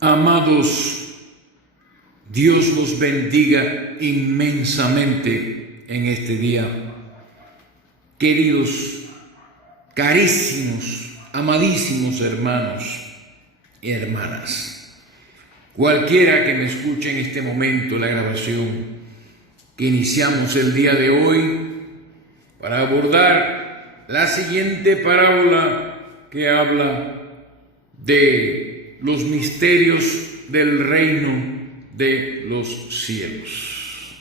Amados, Dios los bendiga inmensamente en este día. Queridos, carísimos, amadísimos hermanos y hermanas, cualquiera que me escuche en este momento la grabación que iniciamos el día de hoy para abordar la siguiente parábola que habla de los misterios del reino de los cielos.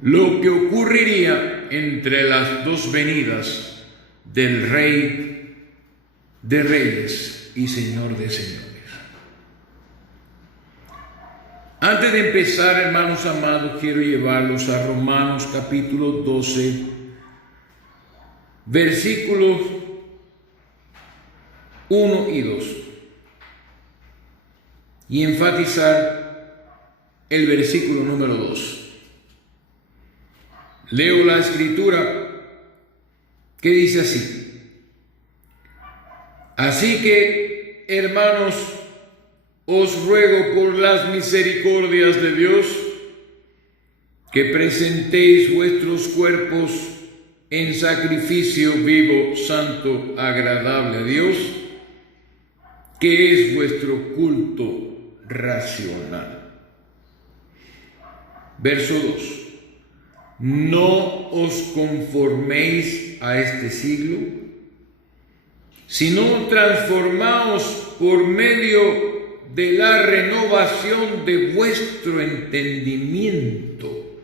Lo que ocurriría entre las dos venidas del Rey de Reyes y Señor de Señores. Antes de empezar, hermanos amados, quiero llevarlos a Romanos capítulo 12, versículos 1 y 2. Y enfatizar el versículo número 2. Leo la escritura que dice así: Así que, hermanos, os ruego por las misericordias de Dios que presentéis vuestros cuerpos en sacrificio vivo, santo, agradable a Dios, que es vuestro culto racional. Verso 2. No os conforméis a este siglo, sino transformaos por medio de la renovación de vuestro entendimiento,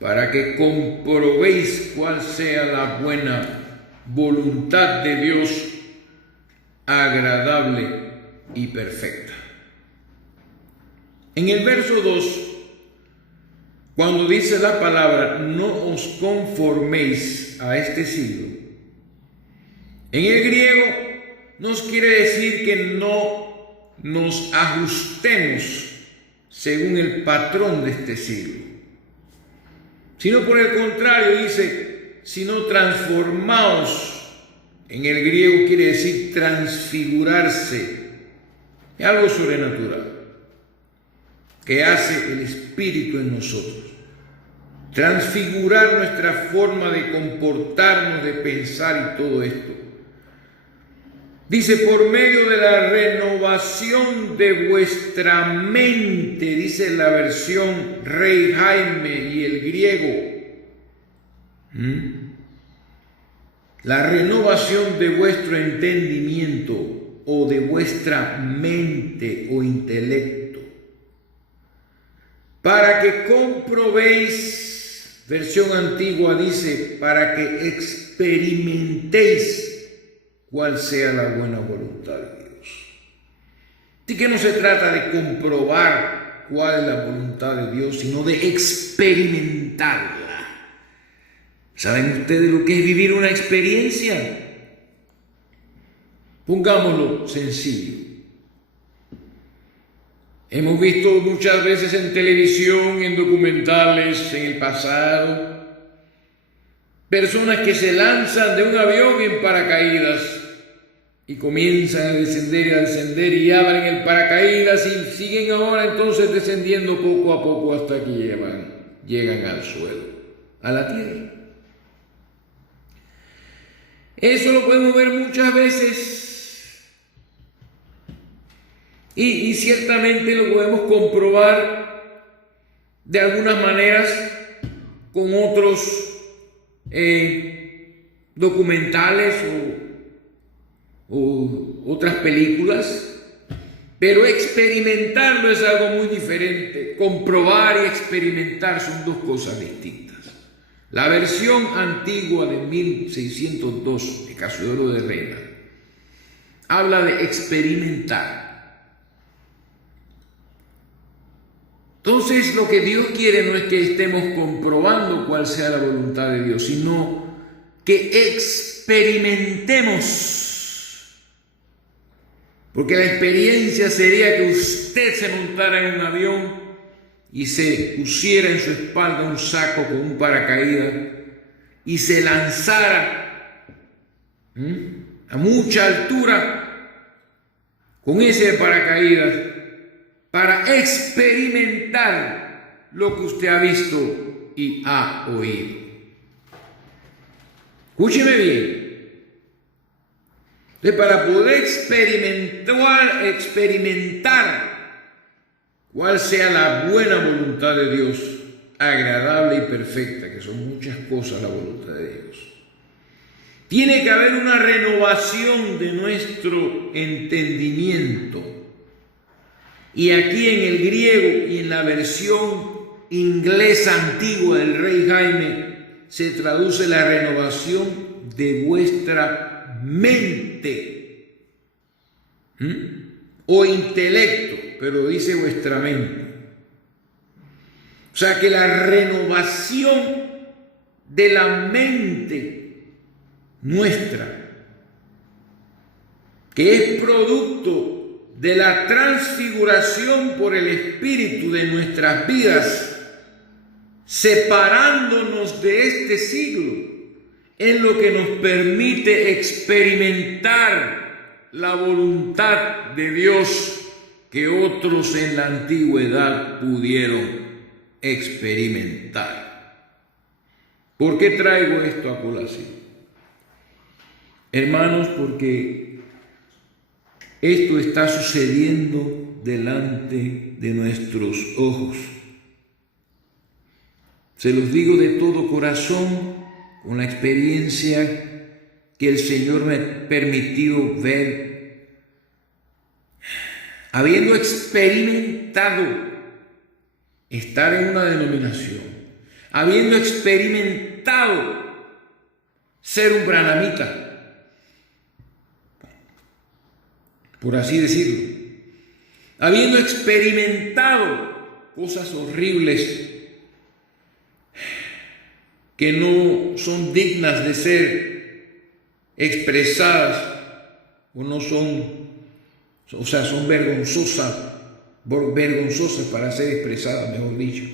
para que comprobéis cuál sea la buena voluntad de Dios, agradable y perfecta. En el verso 2, cuando dice la palabra no os conforméis a este siglo, en el griego nos quiere decir que no nos ajustemos según el patrón de este siglo, sino por el contrario dice, sino transformaos. En el griego quiere decir transfigurarse. Es algo sobrenatural que hace el Espíritu en nosotros. Transfigurar nuestra forma de comportarnos, de pensar y todo esto. Dice, por medio de la renovación de vuestra mente, dice la versión Rey Jaime y el griego. La renovación de vuestro entendimiento o de vuestra mente o intelecto, para que comprobéis, versión antigua dice, para que experimentéis cuál sea la buena voluntad de Dios. Así que no se trata de comprobar cuál es la voluntad de Dios, sino de experimentarla. ¿Saben ustedes lo que es vivir una experiencia? Pongámoslo sencillo. Hemos visto muchas veces en televisión, en documentales, en el pasado, personas que se lanzan de un avión en paracaídas y comienzan a descender y abren el paracaídas y siguen ahora entonces descendiendo poco a poco hasta que llegan al suelo, a la tierra. Eso lo podemos ver muchas veces y ciertamente lo podemos comprobar de algunas maneras con otros documentales o otras películas, pero experimentarlo es algo muy diferente. Comprobar y experimentar son dos cosas distintas. La versión antigua de 1602 de Casiodoro de Reina habla de experimentar. Entonces, lo que Dios quiere no es que estemos comprobando cuál sea la voluntad de Dios, sino que experimentemos. Porque la experiencia sería que usted se montara en un avión y se pusiera en su espalda un saco con un paracaídas y se lanzara a mucha altura con ese paracaídas para experimentar lo que usted ha visto y ha oído. Escúcheme bien. Para poder experimentar cuál sea la buena voluntad de Dios, agradable y perfecta, que son muchas cosas la voluntad de Dios, tiene que haber una renovación de nuestro entendimiento. Y aquí en el griego y en la versión inglesa antigua del Rey Jaime se traduce la renovación de vuestra mente o intelecto, pero dice vuestra mente. O sea que la renovación de la mente nuestra, que es producto de la transfiguración por el Espíritu de nuestras vidas, separándonos de este siglo, es lo que nos permite experimentar la voluntad de Dios que otros en la antigüedad pudieron experimentar. ¿Por qué traigo esto a colación? Hermanos, porque esto está sucediendo delante de nuestros ojos. Se los digo de todo corazón, con la experiencia que el Señor me ha permitido ver, habiendo experimentado estar en una denominación, habiendo experimentado ser un branhamita, por así decirlo, habiendo experimentado cosas horribles que no son dignas de ser expresadas o no son, o sea, son vergonzosas para ser expresadas, mejor dicho.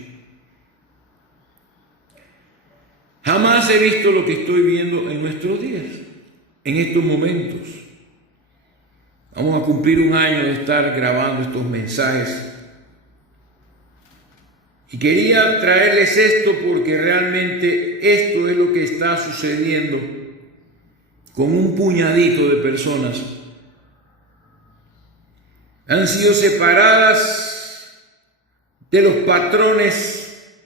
Jamás he visto lo que estoy viendo en nuestros días, en estos momentos. Vamos a cumplir un año de estar grabando estos mensajes. Y quería traerles esto porque realmente esto es lo que está sucediendo con un puñadito de personas. Han sido separadas de los patrones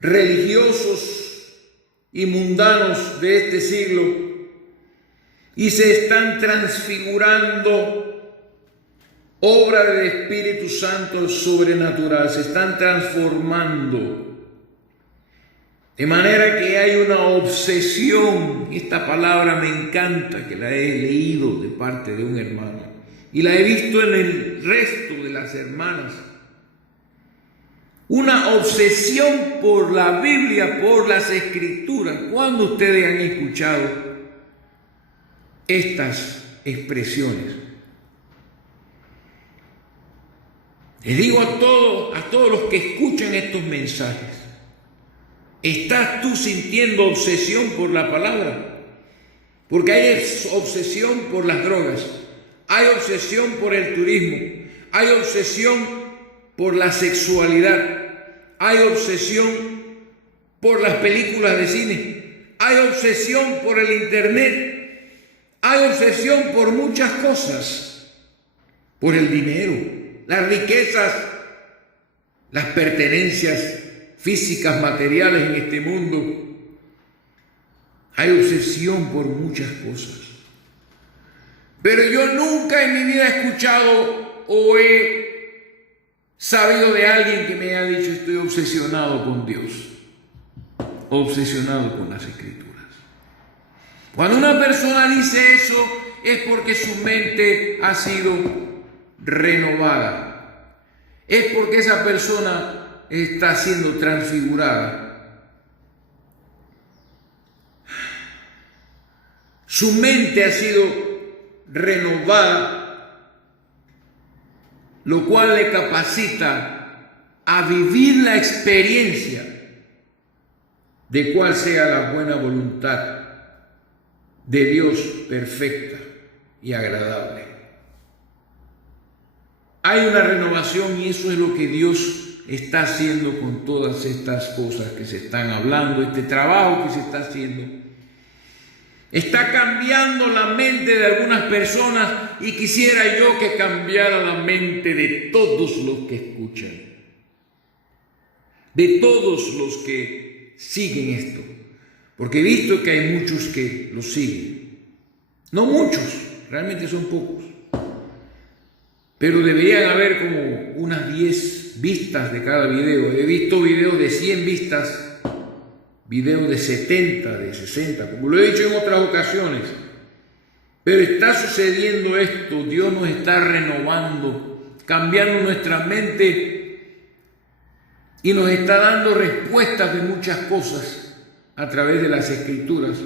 religiosos y mundanos de este siglo y se están transfigurando. Obra del Espíritu Santo sobrenatural, se están transformando. De manera que hay una obsesión, esta palabra me encanta, que la he leído de parte de un hermano, y la he visto en el resto de las hermanas. Una obsesión por la Biblia, por las Escrituras. ¿Cuándo ustedes han escuchado estas expresiones? Les digo a todos los que escuchan estos mensajes, ¿estás tú sintiendo obsesión por la palabra? Porque hay obsesión por las drogas, hay obsesión por el turismo, hay obsesión por la sexualidad, hay obsesión por las películas de cine, hay obsesión por el internet, hay obsesión por muchas cosas, por el dinero, las riquezas, las pertenencias físicas, materiales en este mundo. Hay obsesión por muchas cosas. Pero yo nunca en mi vida he escuchado o he sabido de alguien que me haya dicho estoy obsesionado con Dios, obsesionado con las Escrituras. Cuando una persona dice eso es porque su mente ha sido renovada, es porque esa persona está siendo transfigurada. Su mente ha sido renovada, lo cual le capacita a vivir la experiencia de cuál sea la buena voluntad de Dios perfecta y agradable. hay una renovación y eso es lo que Dios está haciendo con todas estas cosas que se están hablando, este trabajo que se está haciendo. Está cambiando la mente de algunas personas y quisiera yo que cambiara la mente de todos los que escuchan, de todos los que siguen esto, porque he visto que hay muchos que lo siguen, no muchos, realmente son pocos, pero deberían haber como unas 10 vistas de cada video. He visto videos de 100 vistas, videos de 70, de 60, como lo he dicho en otras ocasiones. Pero está sucediendo esto, Dios nos está renovando, cambiando nuestra mente y nos está dando respuestas de muchas cosas a través de las Escrituras,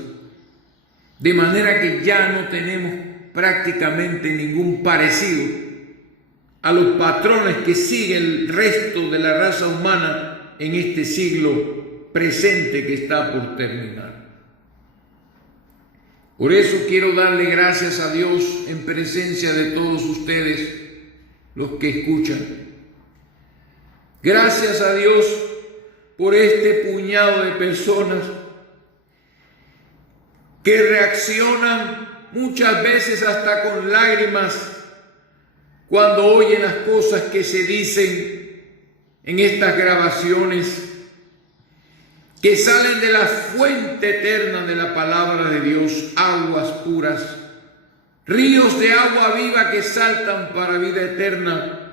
de manera que ya no tenemos prácticamente ningún parecido a los patrones que sigue el resto de la raza humana en este siglo presente que está por terminar. Por eso quiero darle gracias a Dios en presencia de todos ustedes, los que escuchan. Gracias a Dios por este puñado de personas que reaccionan muchas veces hasta con lágrimas cuando oyen las cosas que se dicen en estas grabaciones, que salen de la fuente eterna de la palabra de Dios, aguas puras, ríos de agua viva que saltan para vida eterna.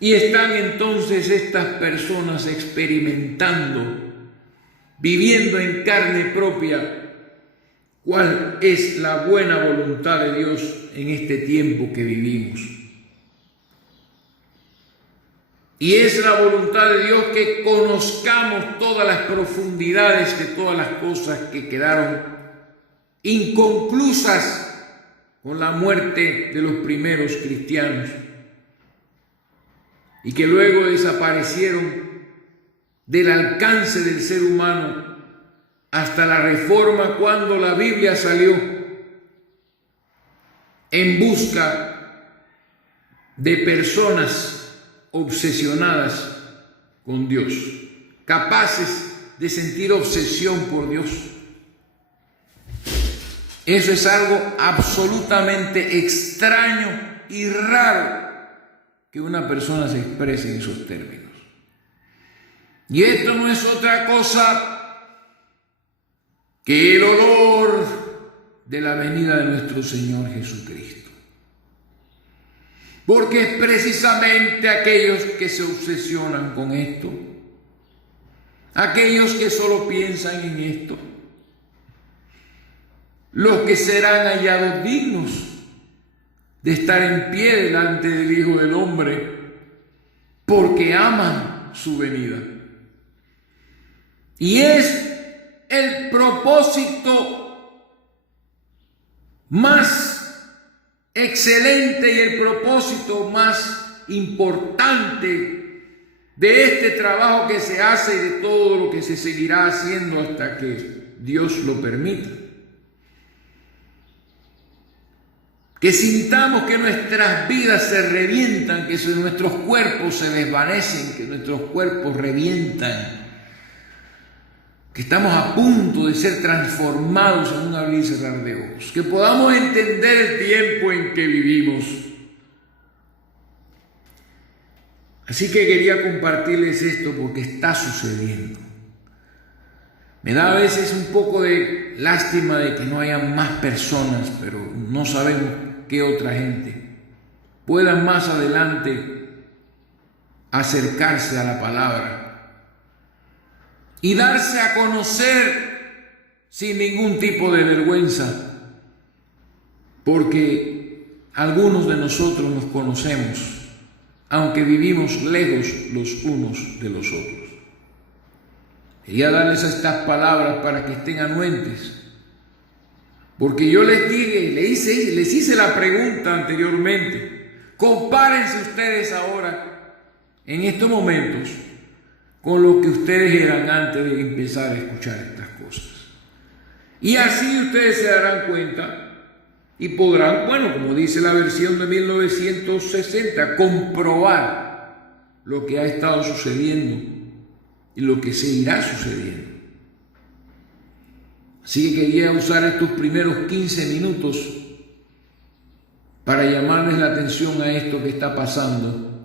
Y están entonces estas personas experimentando, viviendo en carne propia, cuál es la buena voluntad de Dios en este tiempo que vivimos. Y es la voluntad de Dios que conozcamos todas las profundidades de todas las cosas que quedaron inconclusas con la muerte de los primeros cristianos y que luego desaparecieron del alcance del ser humano hasta la Reforma, cuando la Biblia salió en busca de personas obsesionadas con Dios, capaces de sentir obsesión por Dios. Eso es algo absolutamente extraño y raro que una persona se exprese en esos términos. Y esto no es otra cosa que el olor de la venida de nuestro Señor Jesucristo. Porque es precisamente aquellos que se obsesionan con esto, aquellos que solo piensan en esto, los que serán hallados dignos de estar en pie delante del Hijo del Hombre, porque aman su venida. Y es el propósito más excelente y el propósito más importante de este trabajo que se hace y de todo lo que se seguirá haciendo hasta que Dios lo permita. Que sintamos que nuestras vidas se revientan, que nuestros cuerpos se desvanecen, que nuestros cuerpos revientan, que estamos a punto de ser transformados en un abrir y cerrar de ojos, que podamos entender el tiempo en que vivimos. Así que quería compartirles esto porque está sucediendo. Me da a veces un poco de lástima de que no haya más personas, pero no sabemos qué otra gente puedan más adelante acercarse a la palabra y darse a conocer sin ningún tipo de vergüenza, porque algunos de nosotros nos conocemos, aunque vivimos lejos los unos de los otros. Quería darles estas palabras para que estén anuentes, porque yo les dije, les hice la pregunta anteriormente. Compárense ustedes ahora, en estos momentos, con lo que ustedes eran antes de empezar a escuchar estas cosas. Y así ustedes se darán cuenta y podrán, bueno, como dice la versión de 1960, comprobar lo que ha estado sucediendo y lo que se irá sucediendo. Así que quería usar estos primeros 15 minutos para llamarles la atención a esto que está pasando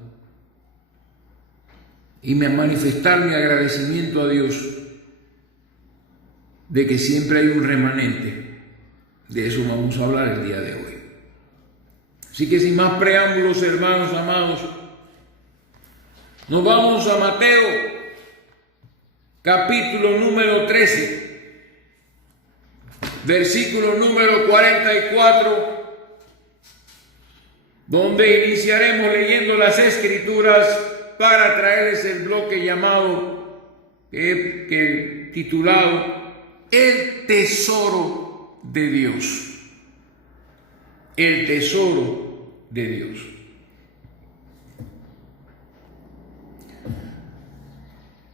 y manifestar mi agradecimiento a Dios de que siempre hay un remanente. De eso vamos a hablar el día de hoy. Así que sin más preámbulos, hermanos amados, nos vamos a Mateo, capítulo número 13, versículo número 44, donde iniciaremos leyendo las Escrituras para traerles el bloque llamado, titulado El Tesoro de Dios. El Tesoro de Dios.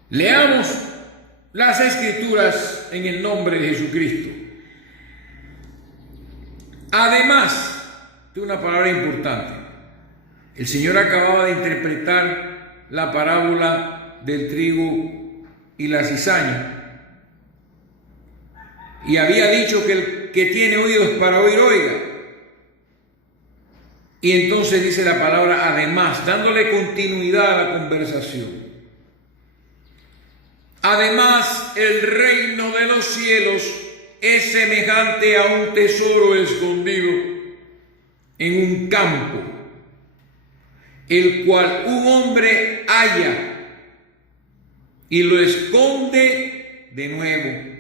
Leamos las Escrituras en el nombre de Jesucristo. Además, de una palabra importante, el Señor acababa de interpretar la parábola del trigo y la cizaña y había dicho que el que tiene oídos para oír, oiga. Y entonces dice la palabra además, dándole continuidad a la conversación. Además, el reino de los cielos es semejante a un tesoro escondido en un campo, el cual un hombre halla y lo esconde de nuevo,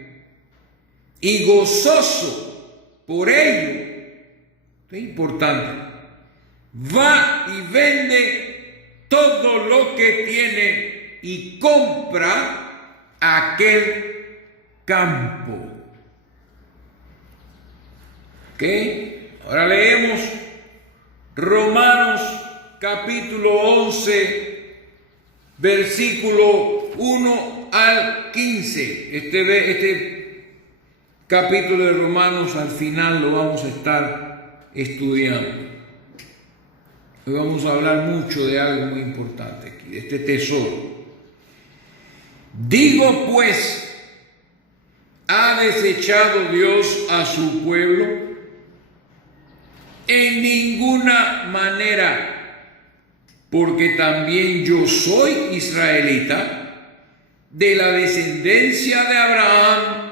y gozoso por ello, es importante, va y vende todo lo que tiene y compra aquel campo. ¿Ok? Ahora leemos Romanos capítulo 11, versículo 1 al 15. Este capítulo de Romanos al final lo vamos a estar estudiando. Hoy vamos a hablar mucho de algo muy importante aquí, de este tesoro. Digo pues, ¿ha desechado Dios a su pueblo? En ninguna manera, porque también yo soy israelita, de la descendencia de Abraham,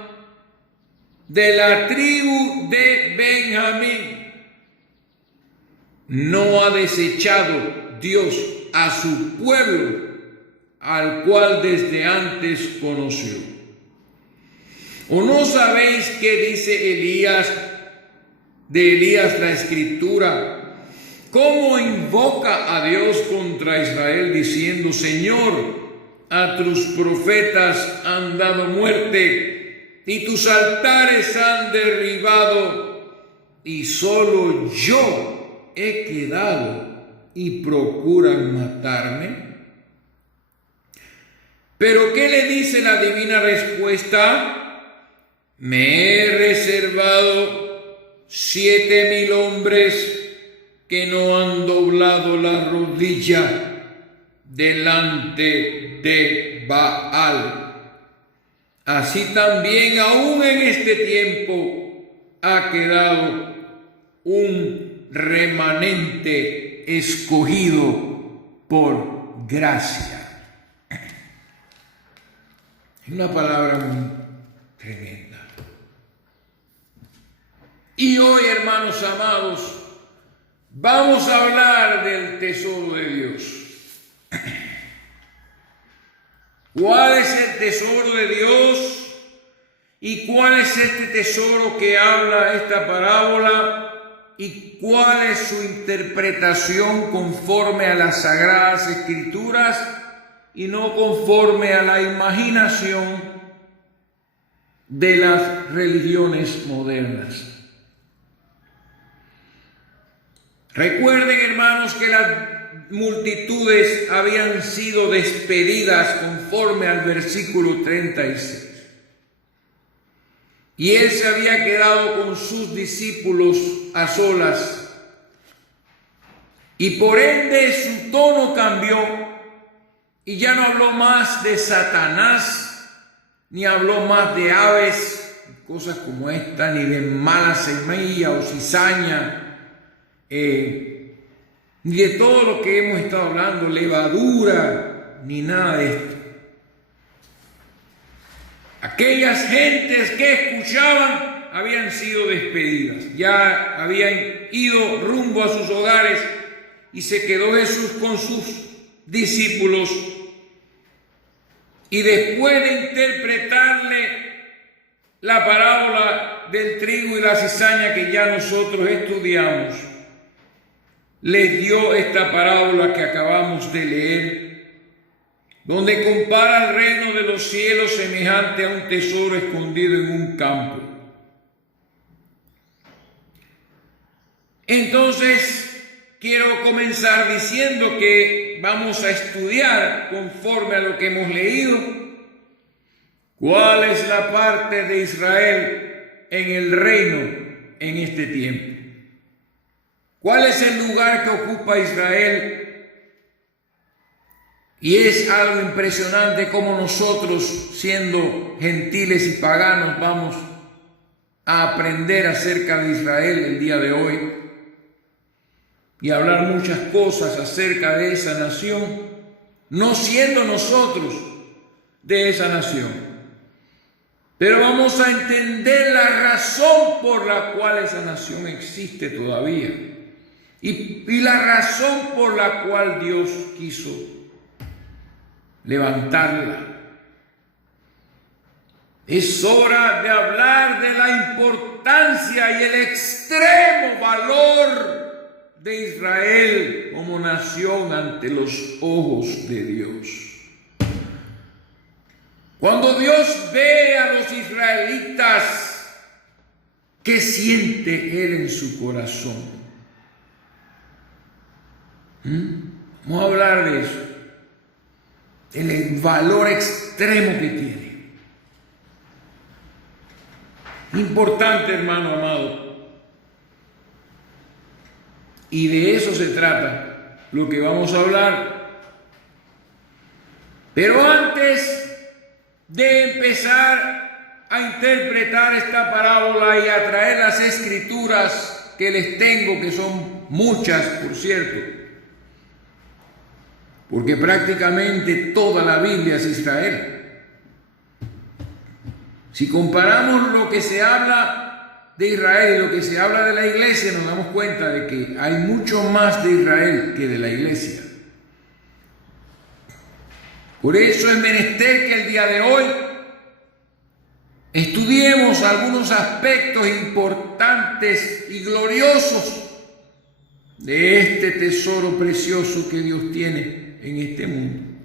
de la tribu de Benjamín. No ha desechado Dios a su pueblo, al cual desde antes conoció. ¿O no sabéis qué dice de Elías la Escritura? ¿Cómo invoca a Dios contra Israel diciendo: Señor, a tus profetas han dado muerte y tus altares han derribado, y solo yo he quedado y procuran matarme? ¿Pero qué le dice la divina respuesta? Me he reservado 7,000 hombres que no han doblado la rodilla delante de Baal. Así también aún en este tiempo ha quedado un remanente escogido por gracia. Una palabra muy tremenda. Y hoy, hermanos amados, vamos a hablar del tesoro de Dios. ¿Cuál es el tesoro de Dios? ¿Y cuál es este tesoro que habla esta parábola? ¿Y cuál es su interpretación conforme a las Sagradas Escrituras y no conforme a la imaginación de las religiones modernas? Recuerden, hermanos, que las multitudes habían sido despedidas conforme al versículo 36. y él se había quedado con sus discípulos a solas, y por ende su tono cambió y ya no habló más de Satanás, ni habló más de aves, cosas como esta, ni de mala semilla o cizaña, ni de todo lo que hemos estado hablando, levadura, ni nada de esto. Aquellas gentes que escuchaban habían sido despedidas, ya habían ido rumbo a sus hogares y se quedó Jesús con sus discípulos. Y después de interpretarle la parábola del trigo y la cizaña que ya nosotros estudiamos, les dio esta parábola que acabamos de leer, donde compara el reino de los cielos semejante a un tesoro escondido en un campo. Entonces, quiero comenzar diciendo que vamos a estudiar, conforme a lo que hemos leído, cuál es la parte de Israel en el reino en este tiempo. ¿Cuál es el lugar que ocupa Israel? Y es algo impresionante cómo nosotros, siendo gentiles y paganos, vamos a aprender acerca de Israel el día de hoy y hablar muchas cosas acerca de esa nación, no siendo nosotros de esa nación. Pero vamos a entender la razón por la cual esa nación existe todavía y la razón por la cual Dios quiso levantarla. Es hora de hablar de la importancia y el extremo valor de Israel como nación ante los ojos de Dios. Cuando Dios ve a los israelitas, ¿qué siente Él en su corazón? Vamos a hablar de eso. El valor extremo que tiene. Importante, hermano amado. Y de eso se trata lo que vamos a hablar. Pero antes de empezar a interpretar esta parábola y a traer las escrituras que les tengo, que son muchas, por cierto, porque prácticamente toda la Biblia es Israel. Si comparamos lo que se habla de Israel y lo que se habla de la iglesia, nos damos cuenta de que hay mucho más de Israel que de la iglesia. Por eso es menester que el día de hoy estudiemos algunos aspectos importantes y gloriosos de este tesoro precioso que Dios tiene en este mundo,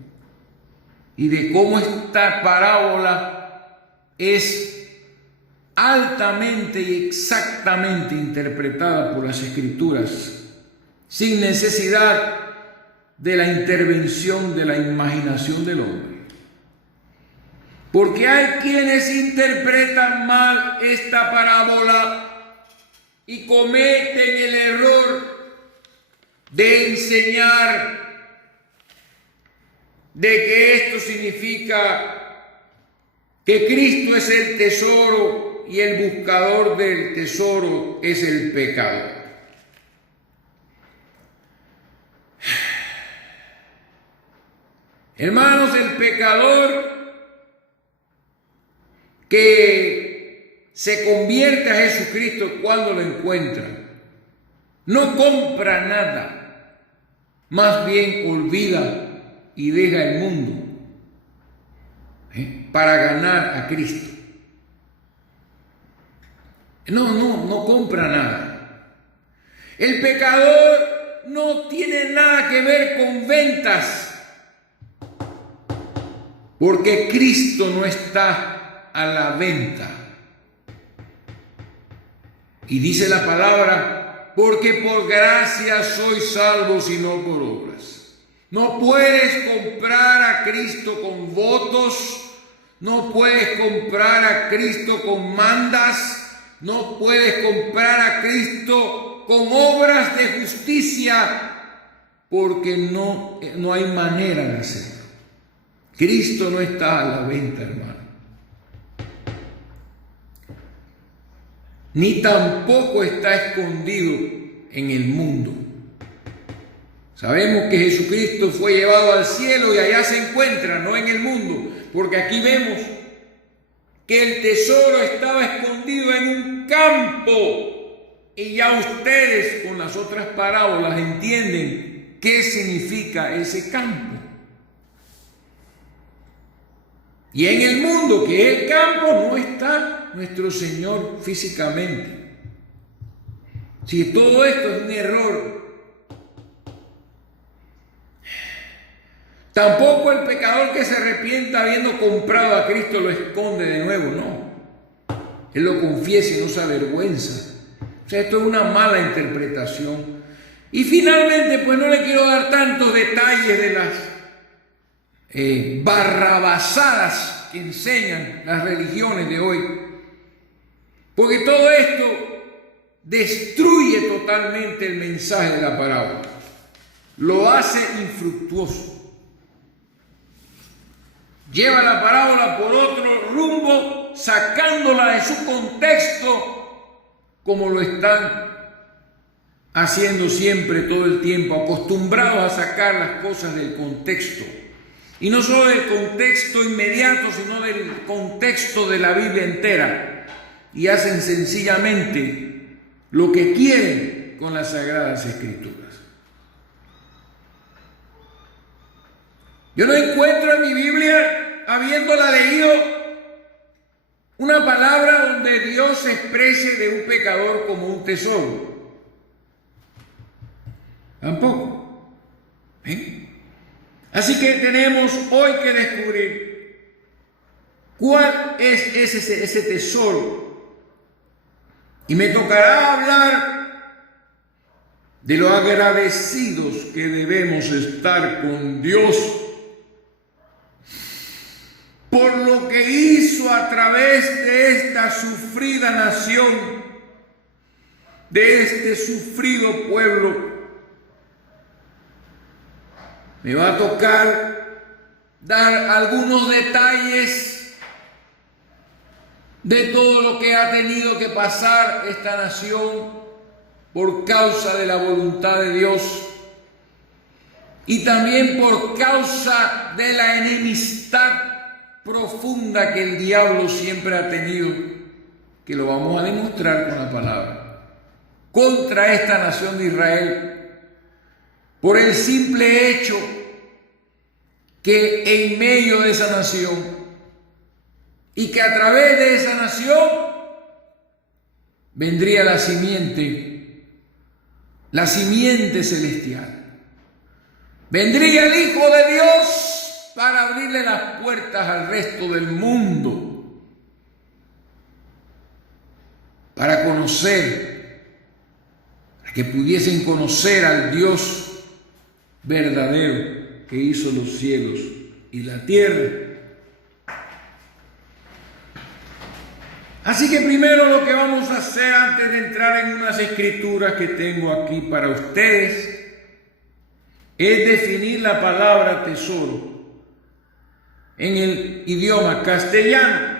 y de cómo esta parábola es altamente y exactamente interpretada por las Escrituras, sin necesidad de la intervención de la imaginación del hombre. Porque hay quienes interpretan mal esta parábola y cometen el error de enseñar de que esto significa que Cristo es el tesoro y el buscador del tesoro es el pecado. Hermanos, el pecador que se convierte a Jesucristo cuando lo encuentra, no compra nada, más bien olvida y deja el mundo para ganar a Cristo. No compra nada. El pecador no tiene nada que ver con ventas, porque Cristo no está a la venta. Y dice la palabra, porque por gracia sois salvos y no por obras. No puedes comprar a Cristo con votos, No puedes comprar a Cristo con mandas, no puedes comprar a Cristo con obras de justicia, porque no hay manera de hacerlo. Cristo no está a la venta, hermano. Ni tampoco está escondido en el mundo. Sabemos que Jesucristo fue llevado al cielo y allá se encuentra, no en el mundo, porque aquí vemos que el tesoro estaba escondido en un campo, y ya ustedes con las otras parábolas entienden qué significa ese campo. Y en el mundo, que es el campo, no está nuestro Señor físicamente. Si todo esto es un error, tampoco el pecador que se arrepienta habiendo comprado a Cristo lo esconde de nuevo, no. Él lo confiesa y no se avergüenza. O sea, esto es una mala interpretación. Y finalmente, pues no le quiero dar tantos detalles de las barrabasadas que enseñan las religiones de hoy, porque todo esto destruye totalmente el mensaje de la parábola, lo hace infructuoso, lleva la parábola por otro rumbo, sacándola de su contexto, como lo están haciendo siempre todo el tiempo, acostumbrados a sacar las cosas del contexto. Y no solo del contexto inmediato, sino del contexto de la Biblia entera. Y hacen sencillamente lo que quieren con las Sagradas Escrituras. Yo no encuentro en mi Biblia, habiéndola leído, una palabra donde Dios se exprese de un pecador como un tesoro. Tampoco. Así que tenemos hoy que descubrir cuál es ese tesoro. Y me tocará hablar de lo agradecidos que debemos estar con Dios por lo que hizo a través de esta sufrida nación, de este sufrido pueblo. Me va a tocar dar algunos detalles de todo lo que ha tenido que pasar esta nación por causa de la voluntad de Dios y también por causa de la enemistad profunda que el diablo siempre ha tenido, que lo vamos a demostrar con la palabra, contra esta nación de Israel. Por el simple hecho que en medio de esa nación y que a través de esa nación vendría la simiente celestial. Vendría el Hijo de Dios para abrirle las puertas al resto del mundo, para que pudiesen conocer al Dios verdadero que hizo los cielos y la tierra. Así que primero lo que vamos a hacer antes de entrar en unas escrituras que tengo aquí para ustedes es definir la palabra tesoro en el idioma castellano.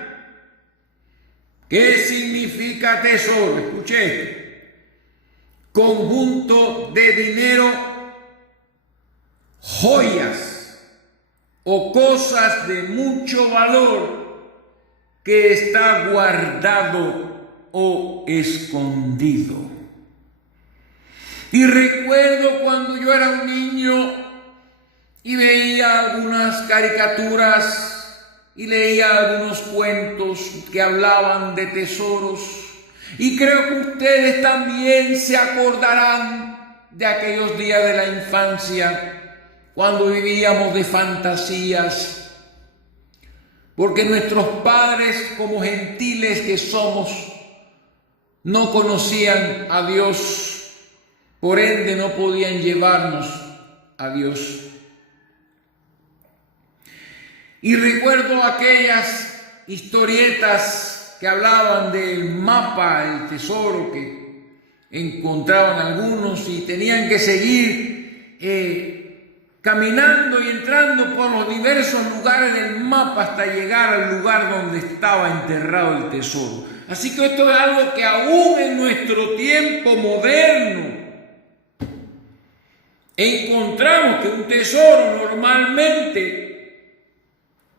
¿Qué significa tesoro? Escuche esto: conjunto de dinero, joyas o cosas de mucho valor que está guardado o escondido. Y recuerdo cuando yo era un niño y veía algunas caricaturas y leía algunos cuentos que hablaban de tesoros, y creo que ustedes también se acordarán de aquellos días de la infancia cuando vivíamos de fantasías, porque nuestros padres, como gentiles que somos, no conocían a Dios, por ende no podían llevarnos a Dios. Y recuerdo aquellas historietas que hablaban del mapa, el tesoro que encontraban algunos y tenían que seguir caminando y entrando por los diversos lugares del mapa hasta llegar al lugar donde estaba enterrado el tesoro. Así que esto es algo que aún en nuestro tiempo moderno encontramos, que un tesoro normalmente,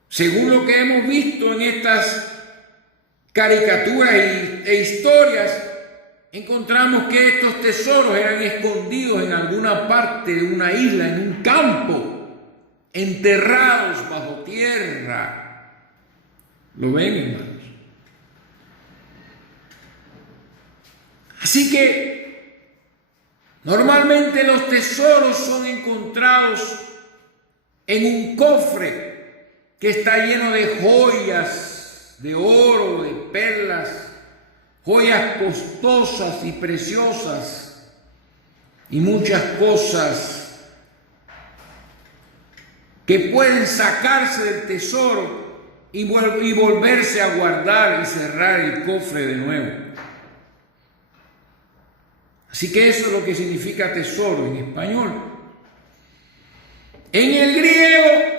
según lo que hemos visto en estas caricaturas e historias, encontramos que estos tesoros eran escondidos en alguna parte de una isla, en un campo, enterrados bajo tierra. ¿Lo ven, hermanos? Así que normalmente los tesoros son encontrados en un cofre que está lleno de joyas, de oro, de perlas, joyas costosas y preciosas y muchas cosas que pueden sacarse del tesoro y volverse a guardar y cerrar el cofre de nuevo. Así que eso es lo que significa tesoro en español. En el griego,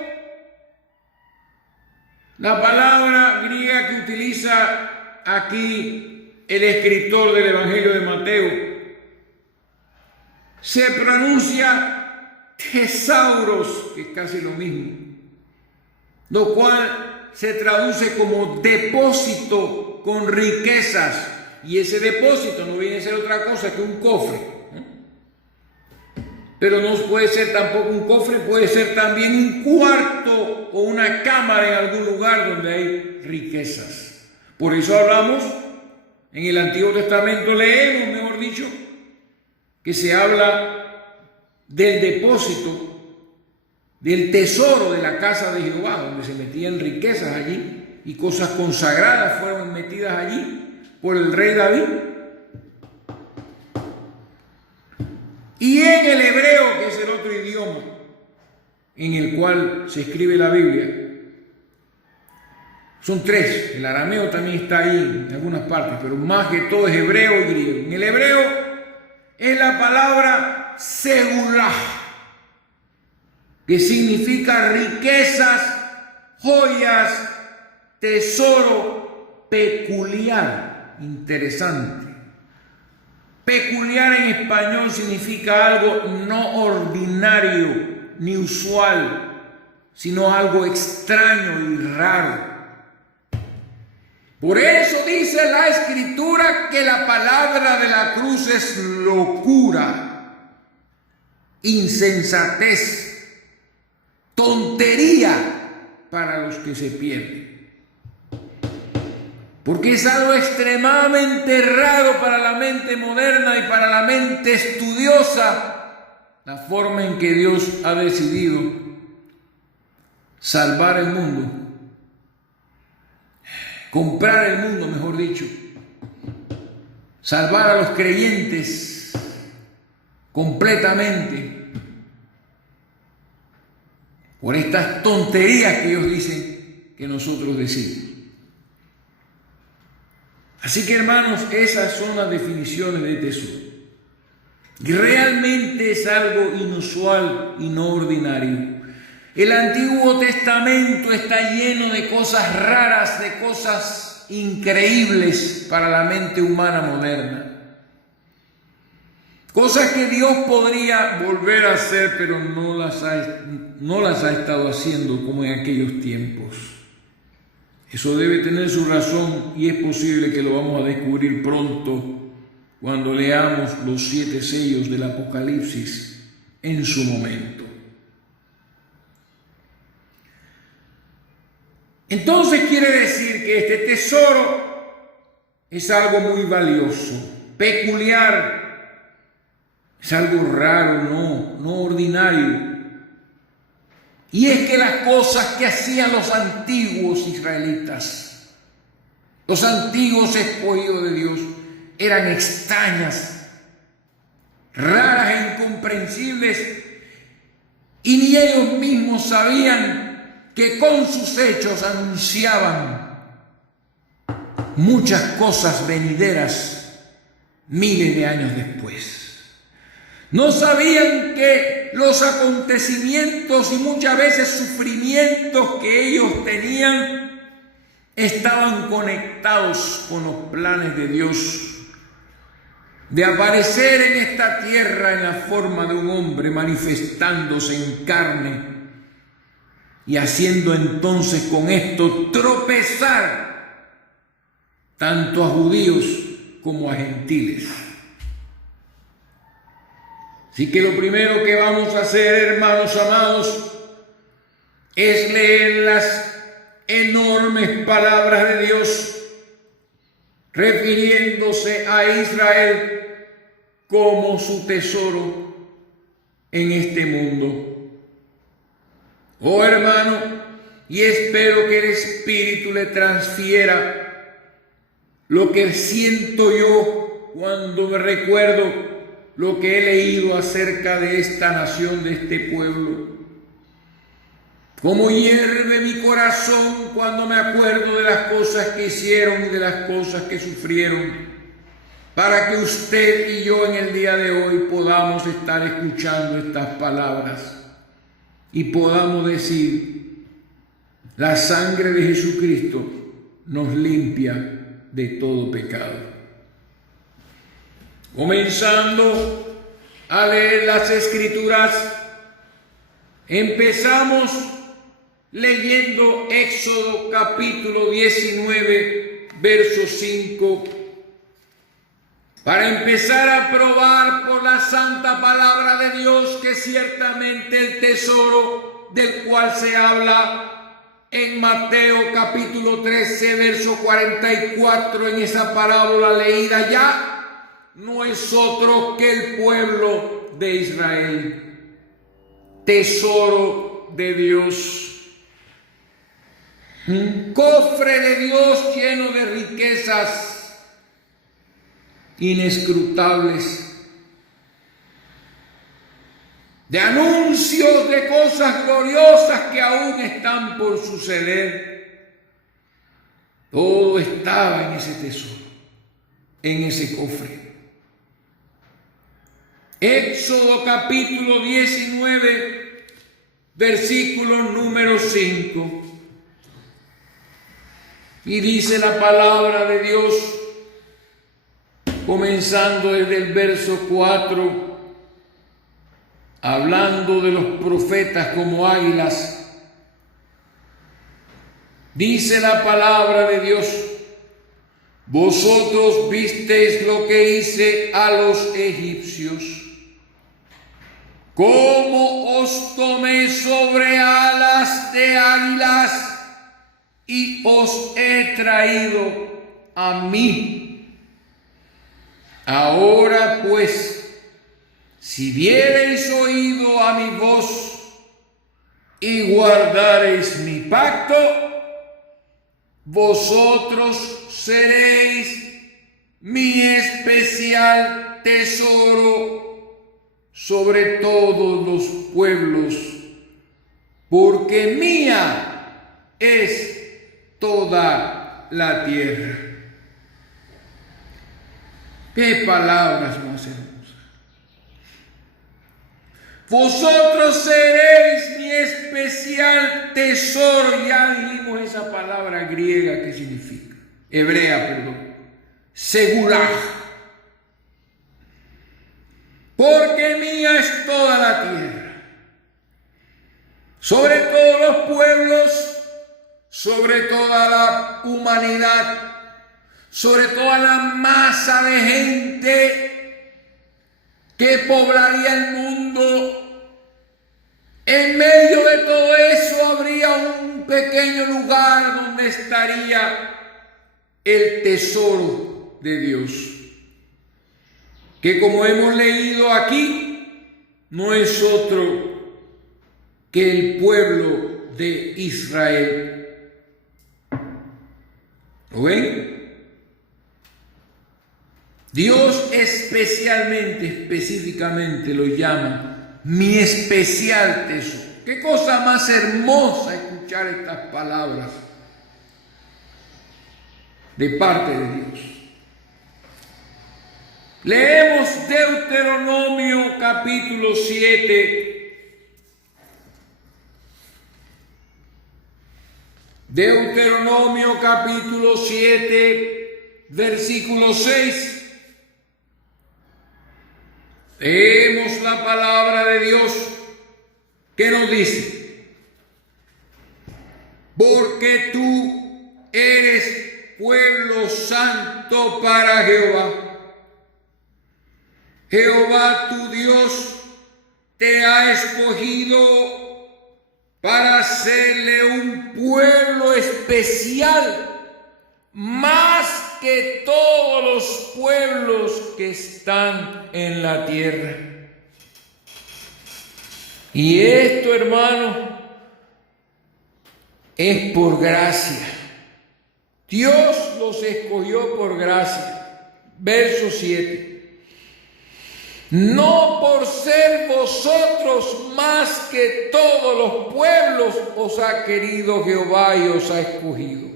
la palabra griega que utiliza aquí el escritor del Evangelio de Mateo se pronuncia tesauros, que es casi lo mismo, lo cual se traduce como depósito con riquezas. Y ese depósito no viene a ser otra cosa que un cofre, pero no puede ser tampoco un cofre, puede ser también un cuarto o una cámara en algún lugar donde hay riquezas. Por eso hablamos, en el Antiguo Testamento leemos, mejor dicho, que se habla del depósito, del tesoro de la casa de Jehová, donde se metían riquezas allí y cosas consagradas fueron metidas allí por el rey David. Y en el hebreo, que es el otro idioma en el cual se escribe la Biblia, son tres. El arameo también está ahí en algunas partes, pero más que todo es hebreo y griego. En el hebreo es la palabra segulah, que significa riquezas, joyas, tesoro peculiar. Interesante. Peculiar en español significa algo no ordinario ni usual, sino algo extraño y raro. Por eso dice la Escritura que la palabra de la cruz es locura, insensatez, tontería para los que se pierden. Porque es algo extremadamente raro para la mente moderna y para la mente estudiosa, la forma en que Dios ha decidido salvar el mundo, comprar el mundo, mejor dicho, salvar a los creyentes completamente por estas tonterías que ellos dicen que nosotros decimos. Así que, hermanos, esas son las definiciones de tesoro. Realmente es algo inusual y no ordinario. El Antiguo Testamento está lleno de cosas raras, de cosas increíbles para la mente humana moderna. Cosas que Dios podría volver a hacer, pero no las ha estado haciendo como en aquellos tiempos. Eso debe tener su razón y es posible que lo vamos a descubrir pronto cuando leamos los 7 sellos del Apocalipsis en su momento. Entonces quiere decir que este tesoro es algo muy valioso, peculiar, es algo raro, no ordinario. Y es que las cosas que hacían los antiguos israelitas, los antiguos escogidos de Dios, eran extrañas, raras e incomprensibles, y ni ellos mismos sabían que con sus hechos anunciaban muchas cosas venideras miles de años después. No sabían que los acontecimientos y muchas veces sufrimientos que ellos tenían estaban conectados con los planes de Dios de aparecer en esta tierra en la forma de un hombre, manifestándose en carne y haciendo entonces con esto tropezar tanto a judíos como a gentiles. Así que lo primero que vamos a hacer, hermanos amados, es leer las enormes palabras de Dios refiriéndose a Israel como su tesoro en este mundo. Oh hermano, y espero que el Espíritu le transfiera lo que siento yo cuando me recuerdo lo que he leído acerca de esta nación, de este pueblo. Como hierve mi corazón cuando me acuerdo de las cosas que hicieron y de las cosas que sufrieron, para que usted y yo en el día de hoy podamos estar escuchando estas palabras y podamos decir: la sangre de Jesucristo nos limpia de todo pecado. Comenzando a leer las Escrituras, empezamos leyendo Éxodo capítulo 19, verso 5, para empezar a probar por la santa palabra de Dios que ciertamente el tesoro del cual se habla en Mateo capítulo 13, verso 44, en esa parábola leída ya, no es otro que el pueblo de Israel, tesoro de Dios. Un cofre de Dios lleno de riquezas inescrutables, de anuncios de cosas gloriosas que aún están por suceder. Todo estaba en ese tesoro, en ese cofre. Éxodo capítulo 19, versículo número 5. Y dice la palabra de Dios, comenzando desde el verso 4, hablando de los profetas como águilas. Dice la palabra de Dios: vosotros visteis lo que hice a los egipcios, cómo os tomé sobre alas de águilas y os he traído a mí. Ahora pues, si diereis oído a mi voz y guardareis mi pacto, vosotros seréis mi especial tesoro sobre todos los pueblos, porque mía es toda la tierra. ¡Qué palabras más hermosas! Vosotros seréis mi especial tesoro. Ya dijimos esa palabra griega que significa, hebrea, perdón, seguraj. Porque mía es toda la tierra, sobre todos los pueblos, sobre toda la humanidad, sobre toda la masa de gente que poblaría el mundo. En medio de todo eso habría un pequeño lugar donde estaría el tesoro de Dios, que como hemos leído aquí, no es otro que el pueblo de Israel. ¿Lo ven? Dios especialmente, específicamente lo llama mi especial tesoro. Qué cosa más hermosa escuchar estas palabras de parte de Dios. Leemos Deuteronomio capítulo 7. Deuteronomio capítulo 7, versículo 6. Leemos la palabra de Dios que nos dice: porque tú eres pueblo santo para Jehová. Jehová tu Dios te ha escogido para hacerle un pueblo especial, más que todos los pueblos que están en la tierra. Y esto, hermano, es por gracia. Dios los escogió por gracia. Verso 7. No por ser vosotros más que todos los pueblos os ha querido Jehová y os ha escogido.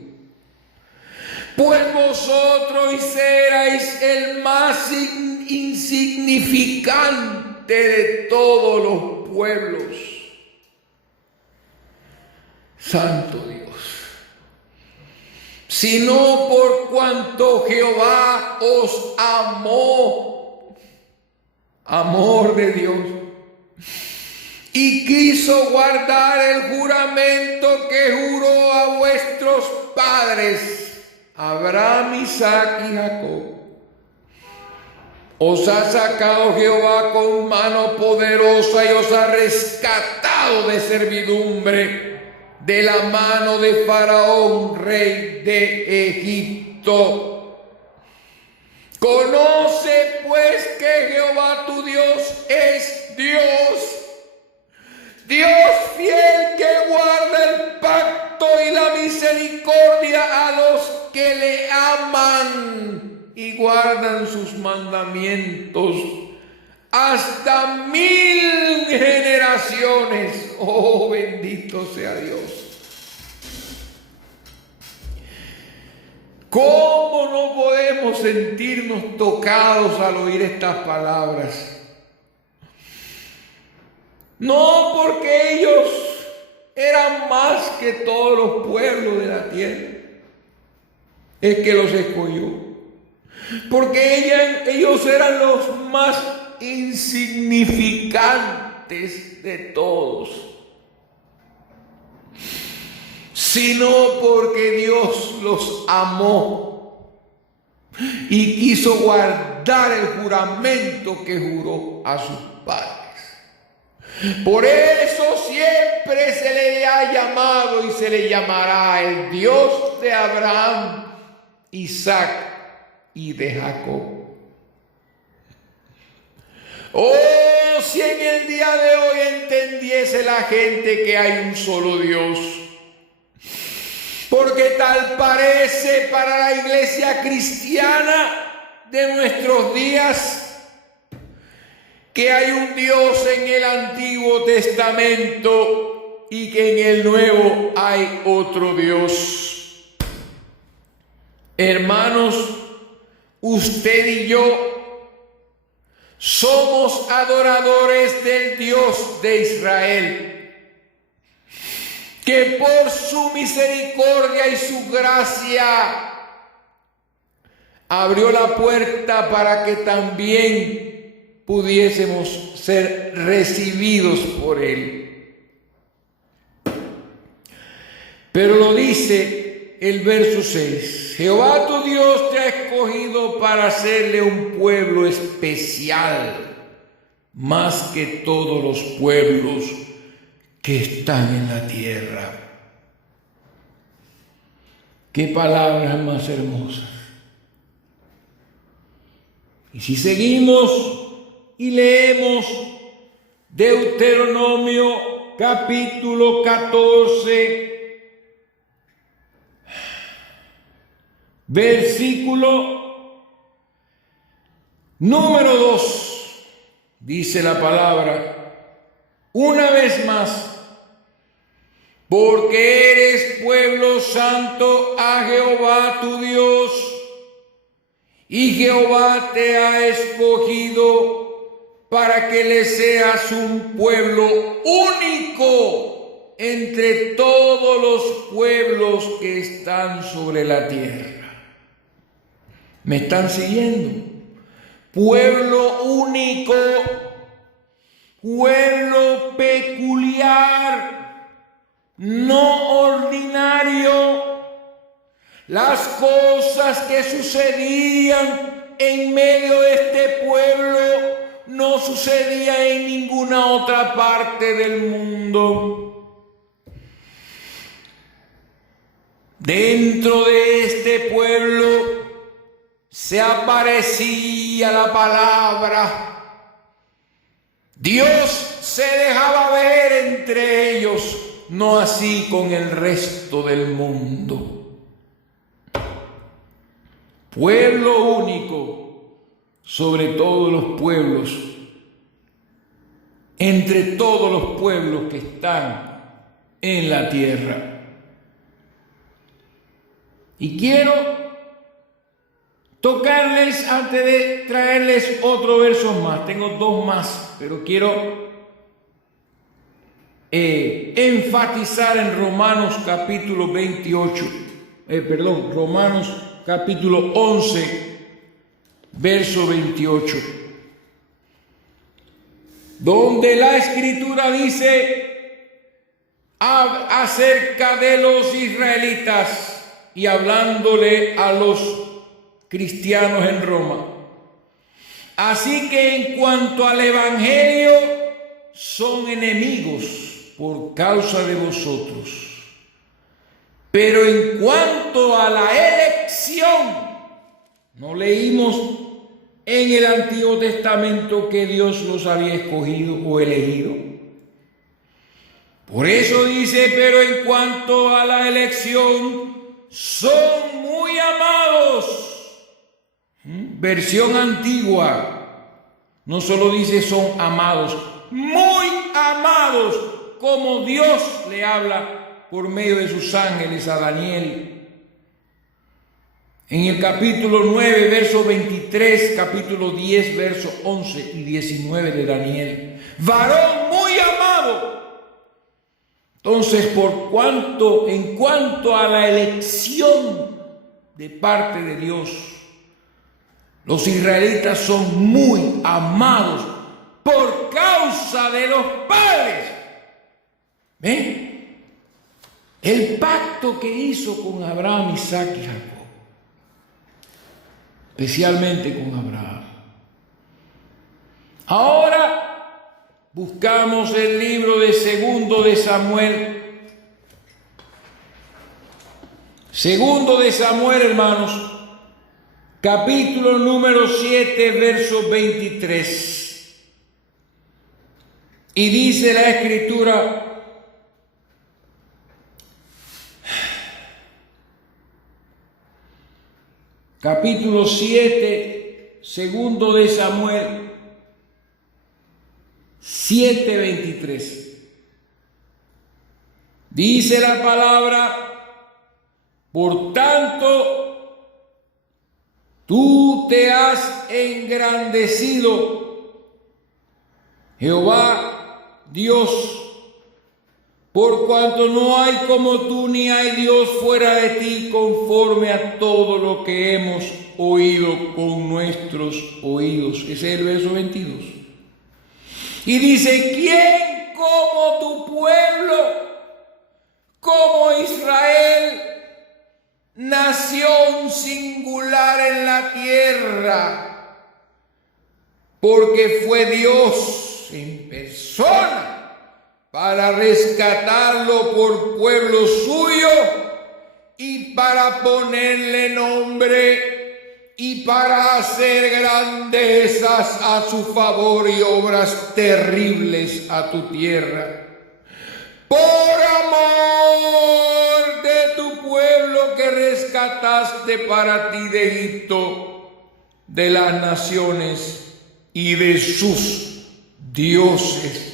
Pues vosotros erais el más insignificante de todos los pueblos. Santo Dios. Sino por cuanto Jehová os amó. Amor de Dios. Y quiso guardar el juramento que juró a vuestros padres, Abraham, Isaac y Jacob. Os ha sacado Jehová con mano poderosa y os ha rescatado de servidumbre, de la mano de Faraón, rey de Egipto. Conoce pues que Jehová tu Dios es Dios, Dios fiel que guarda el pacto y la misericordia a los que le aman y guardan sus mandamientos hasta 1000 generaciones. Oh, bendito sea Dios. ¿Cómo no podemos sentirnos tocados al oír estas palabras? No porque ellos eran más que todos los pueblos de la tierra, es que los escogió. Porque ellos eran los más insignificantes de todos. Sino porque Dios los amó y quiso guardar el juramento que juró a sus padres. Por eso siempre se le ha llamado y se le llamará el Dios de Abraham, Isaac y de Jacob. Oh, si en el día de hoy entendiese la gente que hay un solo Dios. Porque tal parece para la iglesia cristiana de nuestros días que hay un Dios en el Antiguo Testamento y que en el Nuevo hay otro Dios. Hermanos, usted y yo somos adoradores del Dios de Israel, que por su misericordia y su gracia abrió la puerta para que también pudiésemos ser recibidos por Él. Pero lo dice el verso 6, Jehová tu Dios te ha escogido para hacerle un pueblo especial, más que todos los pueblos que están en la tierra. Qué palabras más hermosas. Y si seguimos y leemos Deuteronomio capítulo 14, versículo número 2, dice la palabra: una vez más porque eres pueblo santo a Jehová tu Dios, y Jehová te ha escogido para que le seas un pueblo único entre todos los pueblos que están sobre la tierra. ¿Me están siguiendo? Pueblo único, pueblo peculiar, no ordinario. Las cosas que sucedían en medio de este pueblo no sucedían en ninguna otra parte del mundo. Dentro de este pueblo se aparecía la palabra. Dios se dejaba ver entre ellos, no así con el resto del mundo. Pueblo único sobre todos los pueblos, entre todos los pueblos que están en la tierra. Y quiero tocarles, antes de traerles otro verso más, tengo dos más, pero quiero enfatizar en Romanos capítulo 28, Romanos capítulo 11, verso 28, donde la Escritura dice acerca de los israelitas y hablándole a los cristianos en Roma. Así que en cuanto al Evangelio, son enemigos por causa de vosotros. Pero en cuanto a la elección, no leímos en el Antiguo Testamento que Dios los había escogido o elegido. Por eso dice, pero en cuanto a la elección, son muy amados. Versión antigua, no solo dice son amados, muy amados, como Dios le habla por medio de sus ángeles a Daniel. En el capítulo 9, verso 23, capítulo 10, verso 11 y 19 de Daniel. Varón muy amado. Entonces, en cuanto a la elección de parte de Dios, los israelitas son muy amados por causa de los padres. ¿Ven? El pacto que hizo con Abraham, Isaac y Jacob, especialmente con Abraham. Ahora buscamos el libro de Segundo de Samuel. Segundo de Samuel, hermanos, capítulo número 7, verso 23. Y dice la Escritura: capítulo 7, segundo de Samuel, 7:23. Dice la palabra: por tanto, tú te has engrandecido, Jehová Dios, por cuanto no hay como tú, ni hay Dios fuera de ti, conforme a todo lo que hemos oído con nuestros oídos. Ese es el verso 22. Y dice: ¿quién como tu pueblo, como Israel, nación singular en la tierra? Porque fue Dios en persona para rescatarlo por pueblo suyo y para ponerle nombre y para hacer grandezas a su favor y obras terribles a tu tierra. Por amor de tu pueblo que rescataste para ti de Egipto, de las naciones y de sus dioses.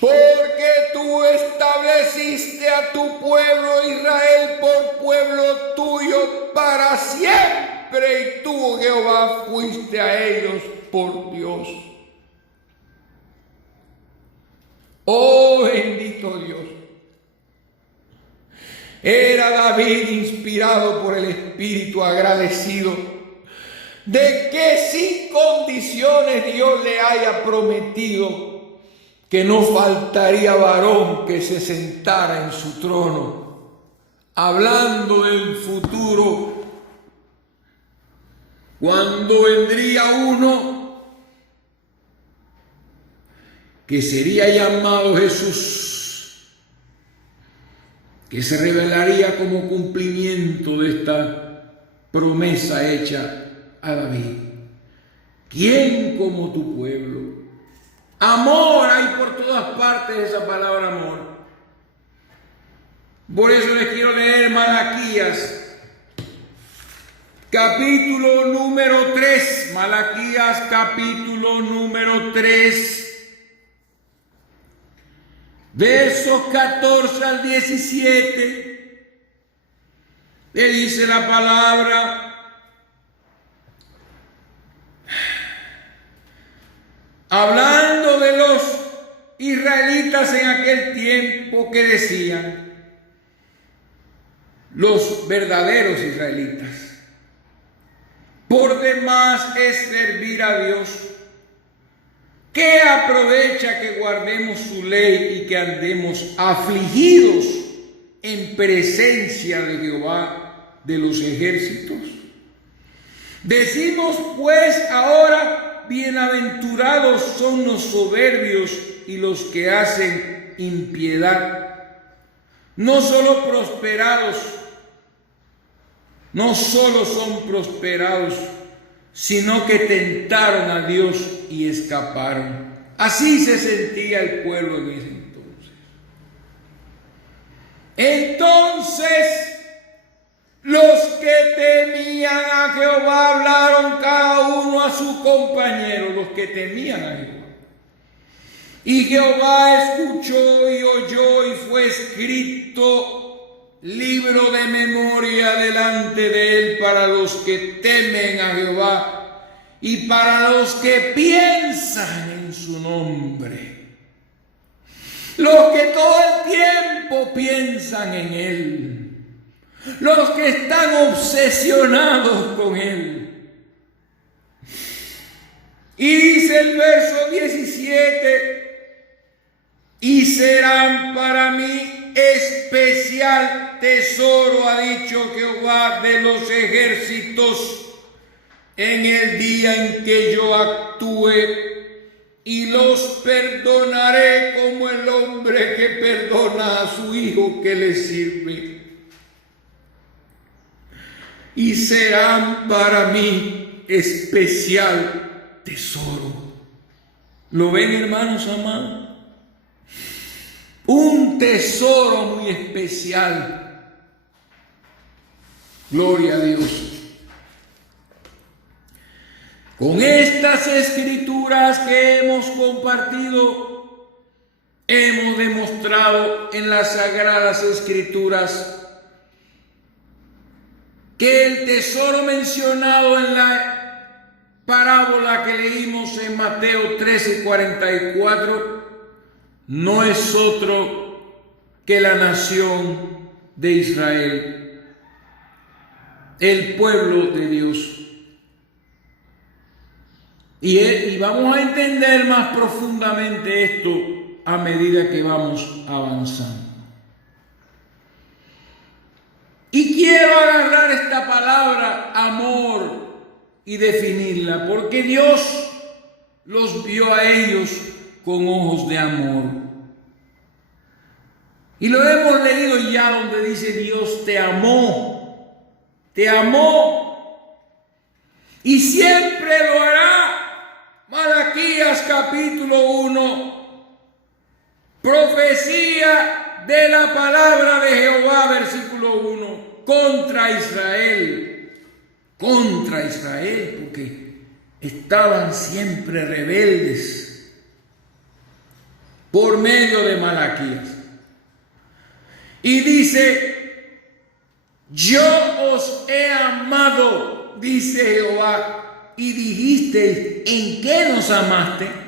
Porque tú tú estableciste a tu pueblo Israel por pueblo tuyo para siempre, y tú, Jehová, fuiste a ellos por Dios. Oh, bendito Dios. Era David inspirado por el Espíritu, agradecido de que sin condiciones Dios le haya prometido que no faltaría varón que se sentara en su trono, hablando del futuro, cuando vendría uno que sería llamado Jesús, que se revelaría como cumplimiento de esta promesa hecha a David. ¿Quién como tu pueblo? Amor, hay por todas partes esa palabra amor. Por eso les quiero leer Malaquías, capítulo número 3. Malaquías, capítulo número 3. Versos 14 al 17, le dice la palabra, hablando de los israelitas en aquel tiempo, que decían, los verdaderos israelitas: por demás es servir a Dios. ¿Qué aprovecha que guardemos su ley y que andemos afligidos en presencia de Jehová de los ejércitos? Decimos pues ahora: bienaventurados son los soberbios y los que hacen impiedad. No solo son prosperados, sino que tentaron a Dios y escaparon. Así se sentía el pueblo en ese entonces. Entonces, los que temían a Jehová hablaron cada uno a su compañero, los que temían a Jehová. Y Jehová escuchó y oyó, y fue escrito libro de memoria delante de él para los que temen a Jehová y para los que piensan en su nombre. Los que todo el tiempo piensan en él. Los que están obsesionados con él. Y dice el verso 17: y serán para mí especial tesoro, ha dicho Jehová de los ejércitos, en el día en que yo actúe, y los perdonaré como el hombre que perdona a su hijo que le sirve. Y serán para mí especial tesoro. ¿Lo ven, hermanos amados? Un tesoro muy especial. Gloria a Dios. Con estas escrituras que hemos compartido, hemos demostrado en las Sagradas Escrituras que el tesoro mencionado en la parábola que leímos en Mateo 13:44 no es otro que la nación de Israel, el pueblo de Dios. Y vamos a entender más profundamente esto a medida que vamos avanzando. Y quiero agarrar esta palabra amor y definirla, porque Dios los vio a ellos con ojos de amor. Y lo hemos leído ya donde dice: Dios te amó, y siempre lo hará. Malaquías capítulo 1, profecía de la palabra de Jehová, versículo 1, contra Israel, porque estaban siempre rebeldes. por medio de Malaquías. Y dice: yo os he amado, dice Jehová, y dijiste: ¿en qué nos amaste?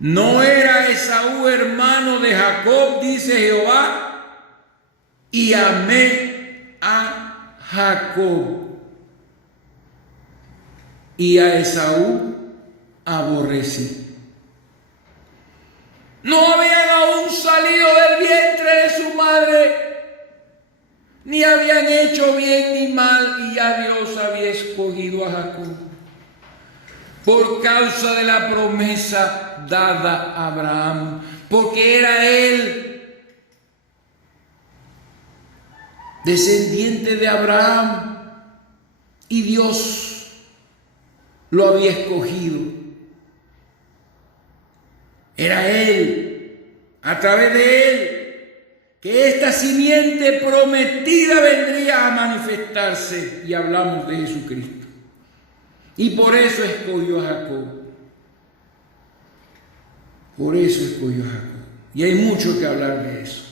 ¿No era Esaú hermano de Jacob, dice Jehová? Y amé a Jacob, y a Esaú aborrecí. No habían aún salido del vientre de su madre, ni habían hecho bien ni mal, y ya Dios había escogido a Jacob por causa de la promesa dada a Abraham, porque era él descendiente de Abraham y Dios lo había escogido. Era él, a través de él, que esta simiente prometida vendría a manifestarse, y hablamos de Jesucristo. Y por eso escogió a Jacob. Por eso escogió a Jacob. Y hay mucho que hablar de eso.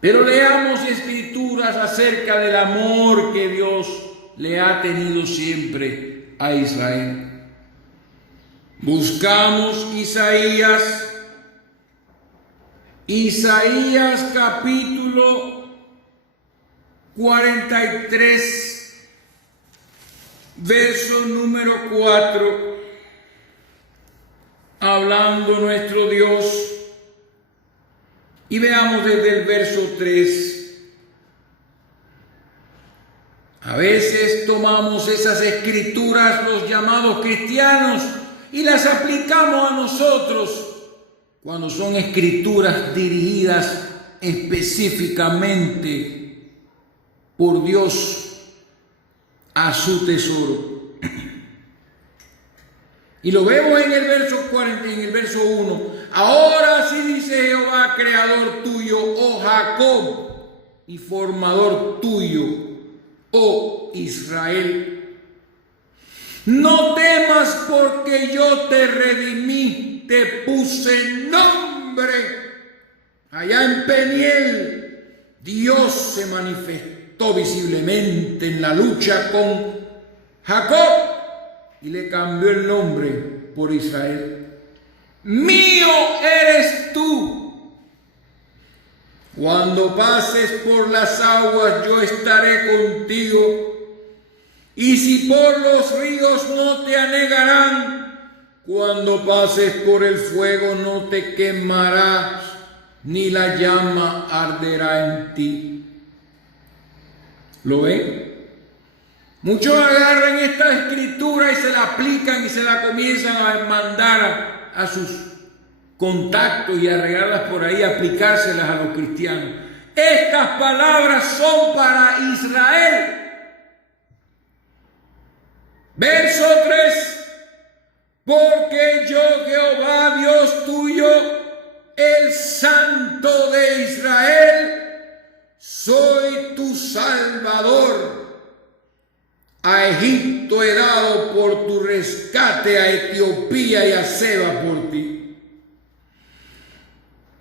Pero leamos escrituras acerca del amor que Dios le ha tenido siempre a Israel. Buscamos Isaías capítulo 43, verso número 4, hablando nuestro Dios, y veamos desde el verso 3. A veces tomamos esas escrituras, los llamados cristianos, y las aplicamos a nosotros cuando son escrituras dirigidas específicamente por Dios a su tesoro. Y lo vemos en el verso 40, en el verso 1. Ahora sí dice Jehová, creador tuyo, oh Jacob, y formador tuyo, oh Israel. No temas, porque yo te redimí, te puse nombre. Allá en Peniel, Dios se manifestó visiblemente en la lucha con Jacob y le cambió el nombre por Israel. Mío eres tú. Cuando pases por las aguas, yo estaré contigo. Y si por los ríos, no te anegarán. Cuando pases por el fuego, no te quemarás, ni la llama arderá en ti. ¿Lo ven? Muchos agarran esta escritura y se la aplican y se la comienzan a mandar a sus contactos y a regalarlas por ahí, a aplicárselas a los cristianos. Estas palabras son para Israel. Verso 3. Porque yo, Jehová, Dios tuyo, el Santo de Israel, soy tu Salvador. A Egipto he dado por tu rescate, a Etiopía y a Seba por ti.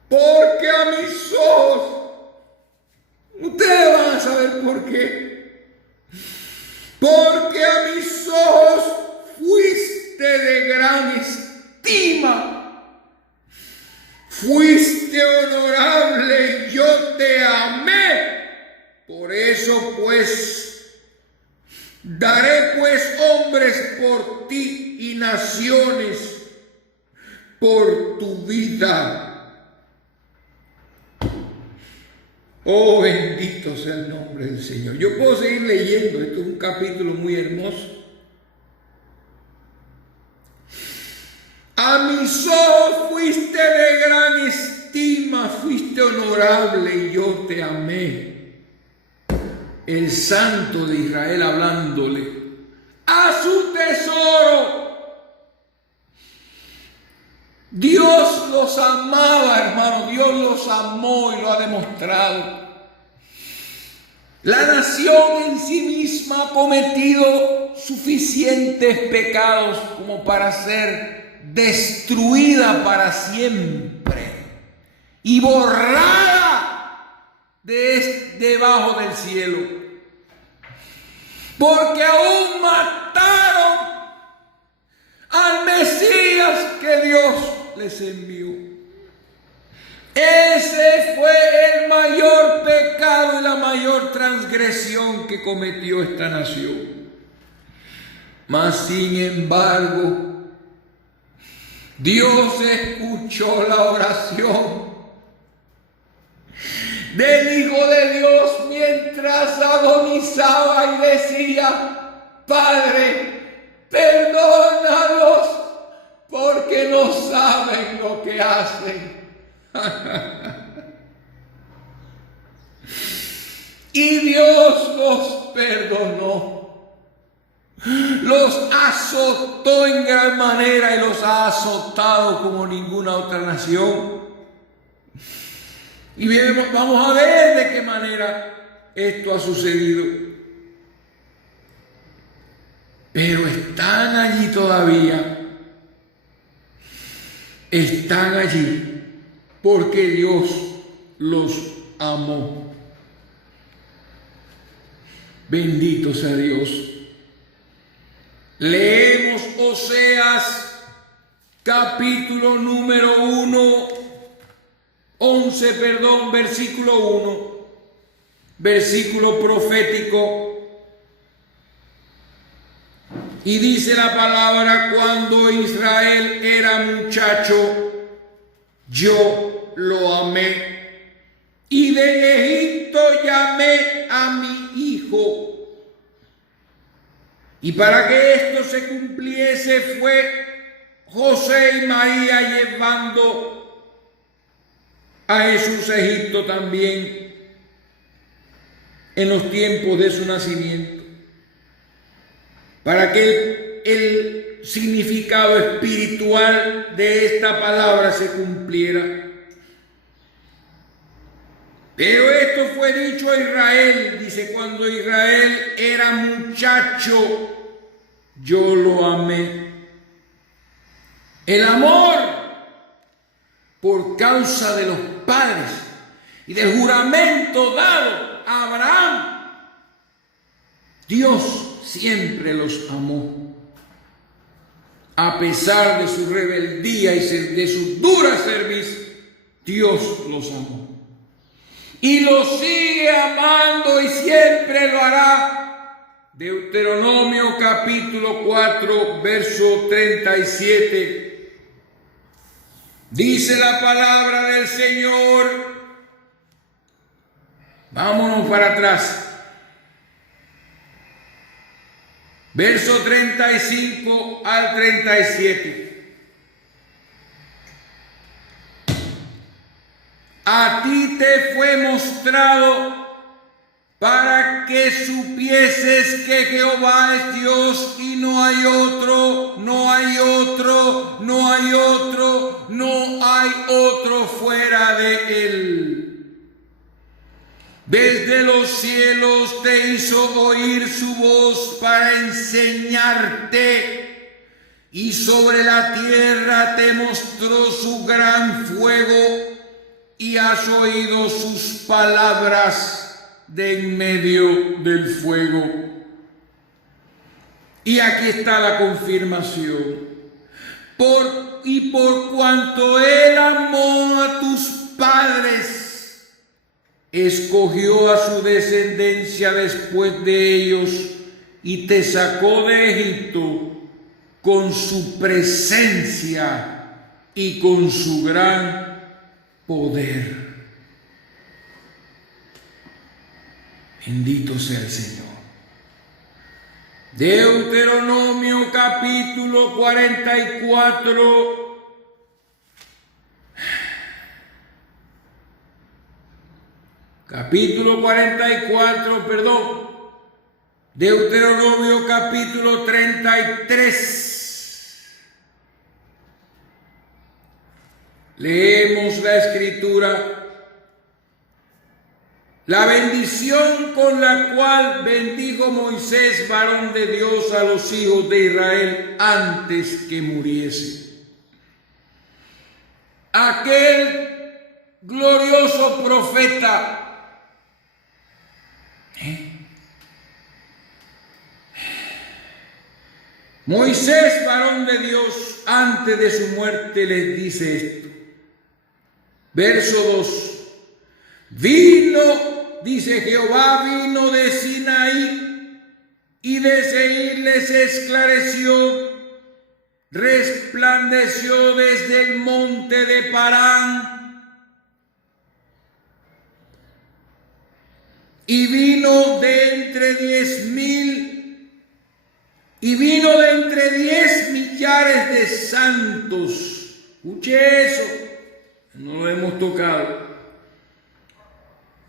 Porque a mis ojos, ustedes van a saber por qué. Porque a mis ojos fuiste de gran estima, fuiste honorable y yo te amé. Por eso pues, daré pues hombres por ti y naciones por tu vida. Oh, bendito sea el nombre del Señor. Yo puedo seguir leyendo, esto es un capítulo muy hermoso. A mis ojos fuiste de gran estima, fuiste honorable y yo te amé. El Santo de Israel hablándole a su tesoro. Dios los amaba, hermano, Dios los amó y lo ha demostrado. La nación en sí misma ha cometido suficientes pecados como para ser destruida para siempre y borrada debajo del cielo, porque aún mataron al Mesías que Dios les envió. Ese fue el mayor pecado y la mayor transgresión que cometió esta nación. Mas sin embargo, Dios escuchó la oración del Hijo de Dios mientras agonizaba y decía: Padre, perdónalos porque no saben lo que hacen. Y Dios los perdonó, los azotó en gran manera y los ha azotado como ninguna otra nación. Y bien, vamos a ver de qué manera esto ha sucedido. Pero están allí todavía, están allí porque Dios los amó. Bendito sea Dios. Leemos Oseas capítulo número 11, versículo 1, versículo profético. Y dice la palabra: cuando Israel era muchacho, yo lo amé, y de Egipto llamé a mi hijo. Y para que esto se cumpliese fue José y María llevando a Jesús a Egipto también en los tiempos de su nacimiento, para que el significado espiritual de esta palabra se cumpliera. Pero esto fue dicho a Israel, dice: cuando Israel era muchacho, yo lo amé. El amor por causa de los padres y del juramento dado a Abraham, Dios siempre los amó. A pesar de su rebeldía y de su dura cerviz, Dios los amó. Y los sigue amando y siempre lo hará. Deuteronomio capítulo 4, verso 37. Dice la palabra del Señor. Vámonos para atrás. Verso 35 al 37. A ti te fue mostrado para que supieses que Jehová es Dios y no hay otro, no hay otro, no hay otro, no hay otro fuera de él. Desde los cielos te hizo oír su voz para enseñarte, y sobre la tierra te mostró su gran fuego, y has oído sus palabras de en medio del fuego. Y aquí está la confirmación. Por cuanto él amó a tus padres, escogió a su descendencia después de ellos y te sacó de Egipto con su presencia y con su gran poder. Bendito sea el Señor. Deuteronomio capítulo 44. Capítulo 44, perdón. Deuteronomio capítulo 33. Leemos la escritura. La bendición con la cual bendijo Moisés, varón de Dios, a los hijos de Israel antes que muriese. aquel glorioso profeta. Moisés, varón de Dios, antes de su muerte les dice esto. Verso 2. Vino, dice Jehová, vino de Sinaí y de Seir les esclareció, resplandeció desde el monte de Parán y vino de entre 10,000 y vino de entre 10 millares de santos. Escuche eso, no lo hemos tocado.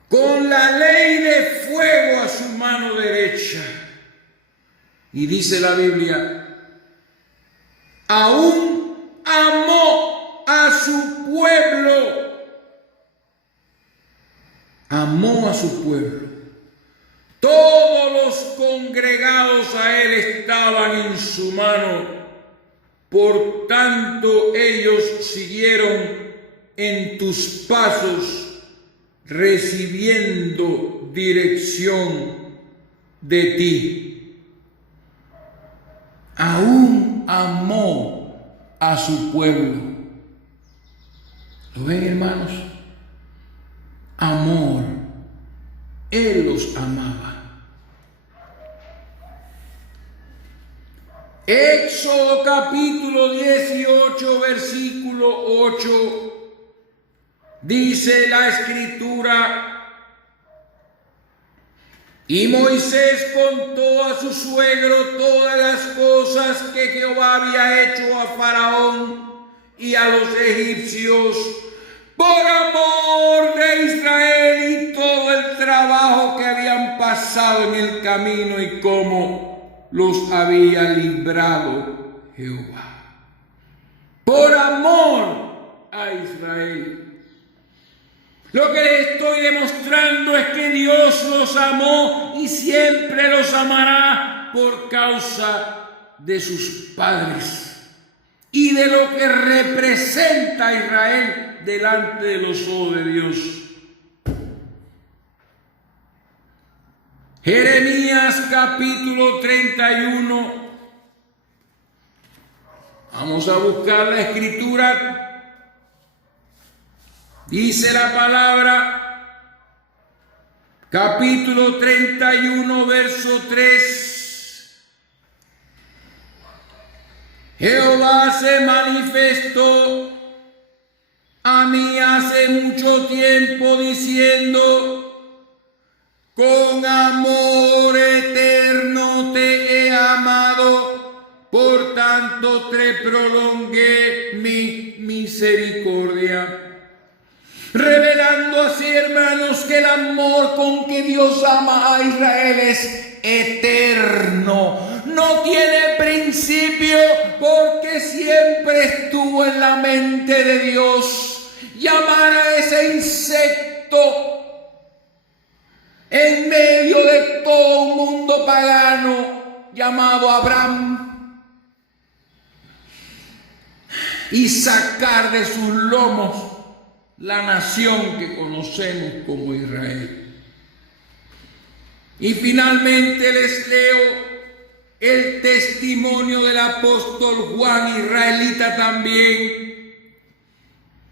Con la ley de fuego a su mano derecha. Y dice la Biblia, aún amó a su pueblo. Amó a su pueblo. Todos los congregados a él estaban en su mano. Por tanto, ellos siguieron en tus pasos, recibiendo dirección de ti. Aún amó a su pueblo. ¿Lo ven, hermanos? Amor. Él los amaba. Éxodo capítulo 18, versículo 8, dice la Escritura: y Moisés contó a su suegro todas las cosas que Jehová había hecho a Faraón y a los egipcios por amor de Israel, y todo el trabajo que habían pasado en el camino y cómo los había librado Jehová. Por amor a Israel. Lo que les estoy demostrando es que Dios los amó y siempre los amará por causa de sus padres y de lo que representa a Israel delante de los ojos de Dios. Jeremías capítulo 31. Vamos a buscar la Escritura. Dice la palabra, capítulo 31, verso 3. Jehová se manifestó a mí hace mucho tiempo diciendo: con amor eterno te he amado, por tanto te prolongué mi misericordia. Revelando así, hermanos, que el amor con que Dios ama a Israel es eterno. No tiene principio, porque siempre estuvo en la mente de Dios llamar a ese insecto en medio de todo un mundo pagano llamado Abraham y sacar de sus lomos la nación que conocemos como Israel. Y finalmente les leo el testimonio del apóstol Juan, israelita también,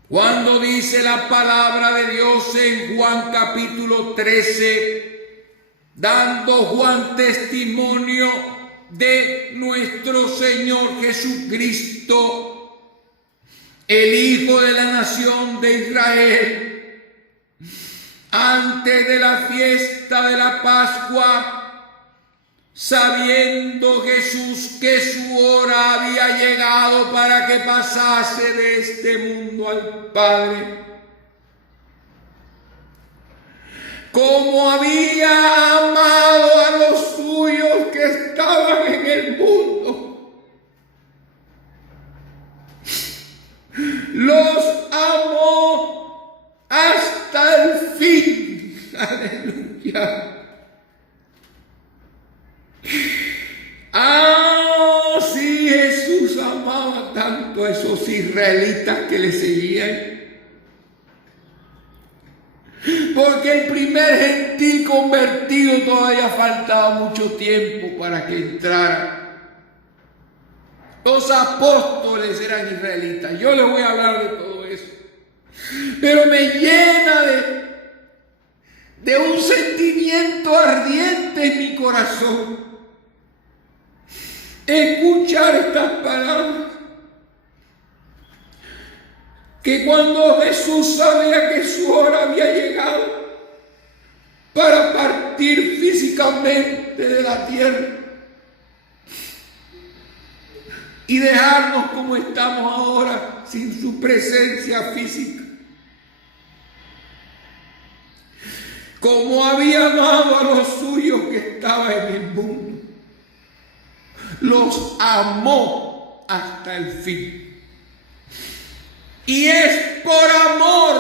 cuando dice la palabra de Dios en Juan capítulo 13, dando Juan testimonio de nuestro Señor Jesucristo, el Hijo de la nación de Israel, antes de la fiesta de la Pascua, sabiendo Jesús que su hora había llegado para que pasase de este mundo al Padre, como había amado a los suyos que estaban en el mundo, los amó hasta el fin. Aleluya. Ah, sí, Jesús amaba tanto a esos israelitas que le seguían, porque el primer gentil convertido todavía faltaba mucho tiempo para que entrara. Los apóstoles eran israelitas. Yo les voy a hablar de todo eso. Pero me llena de un sentimiento ardiente en mi corazón escuchar estas palabras. Que cuando Jesús sabía que su hora había llegado para partir físicamente de la tierra y dejarnos como estamos ahora sin su presencia física, como había amado a los suyos que estaban en el mundo, los amó hasta el fin. Y es por amor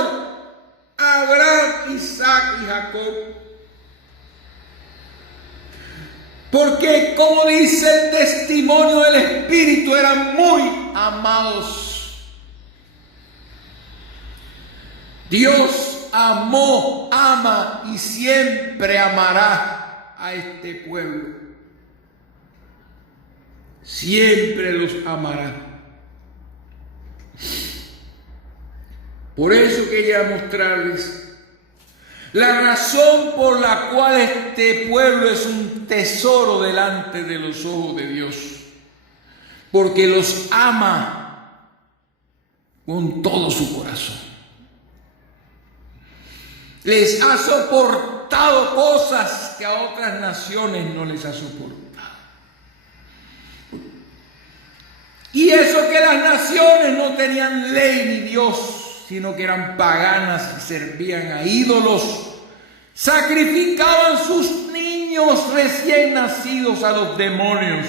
a Abraham, Isaac y Jacob. Porque, como dice el testimonio del Espíritu, eran muy amados. Dios amó, ama y siempre amará a este pueblo. Siempre los amará. Por eso quería mostrarles la razón por la cual este pueblo es un tesoro delante de los ojos de Dios. Porque los ama con todo su corazón. Les ha soportado cosas que a otras naciones no les ha soportado. Y eso que las naciones no tenían ley ni Dios, sino que eran paganas y servían a ídolos. Sacrificaban sus niños recién nacidos a los demonios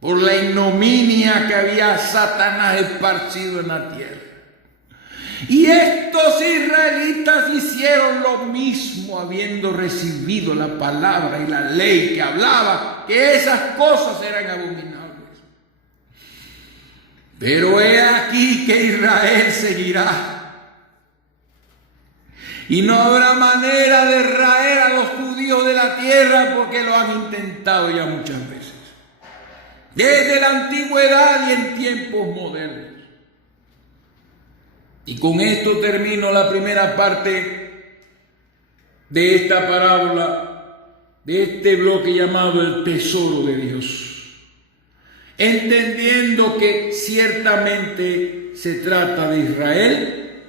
por la ignominia que había Satanás esparcido en la tierra. Y estos israelitas hicieron lo mismo, habiendo recibido la palabra y la ley que hablaba que esas cosas eran abominables. Pero he aquí que Israel seguirá. Y no habrá manera de raer a los judíos de la tierra, porque lo han intentado ya muchas veces. Desde la antigüedad y en tiempos modernos. Y con esto termino la primera parte de esta parábola, de este bloque llamado el tesoro de Dios. Entendiendo que ciertamente se trata de Israel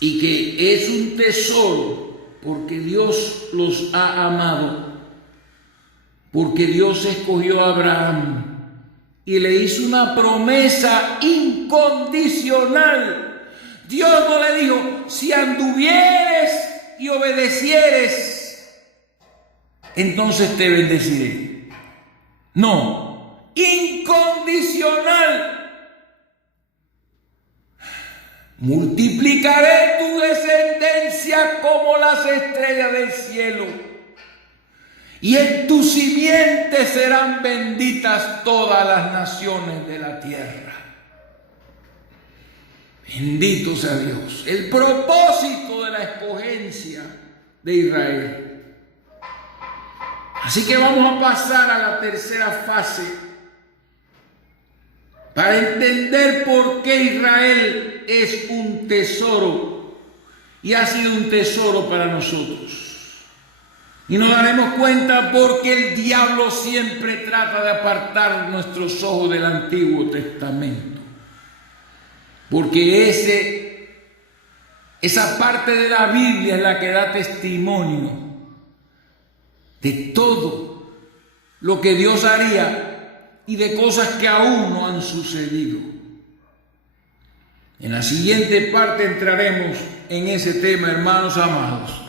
y que es un tesoro porque Dios los ha amado, porque Dios escogió a Abraham y le hizo una promesa incondicional. Dios no le dijo: si anduvieres y obedecieres, entonces te bendeciré. No, incondicional. Multiplicaré tu descendencia como las estrellas del cielo, y en tu simiente serán benditas todas las naciones de la tierra. Bendito sea Dios. El propósito de la escogencia de Israel. Así que vamos a pasar a la tercera fase para entender por qué Israel es un tesoro y ha sido un tesoro para nosotros. Y nos daremos cuenta por qué el diablo siempre trata de apartar nuestros ojos del Antiguo Testamento. Porque esa parte de la Biblia es la que da testimonio de todo lo que Dios haría y de cosas que aún no han sucedido. En la siguiente parte entraremos en ese tema, hermanos amados.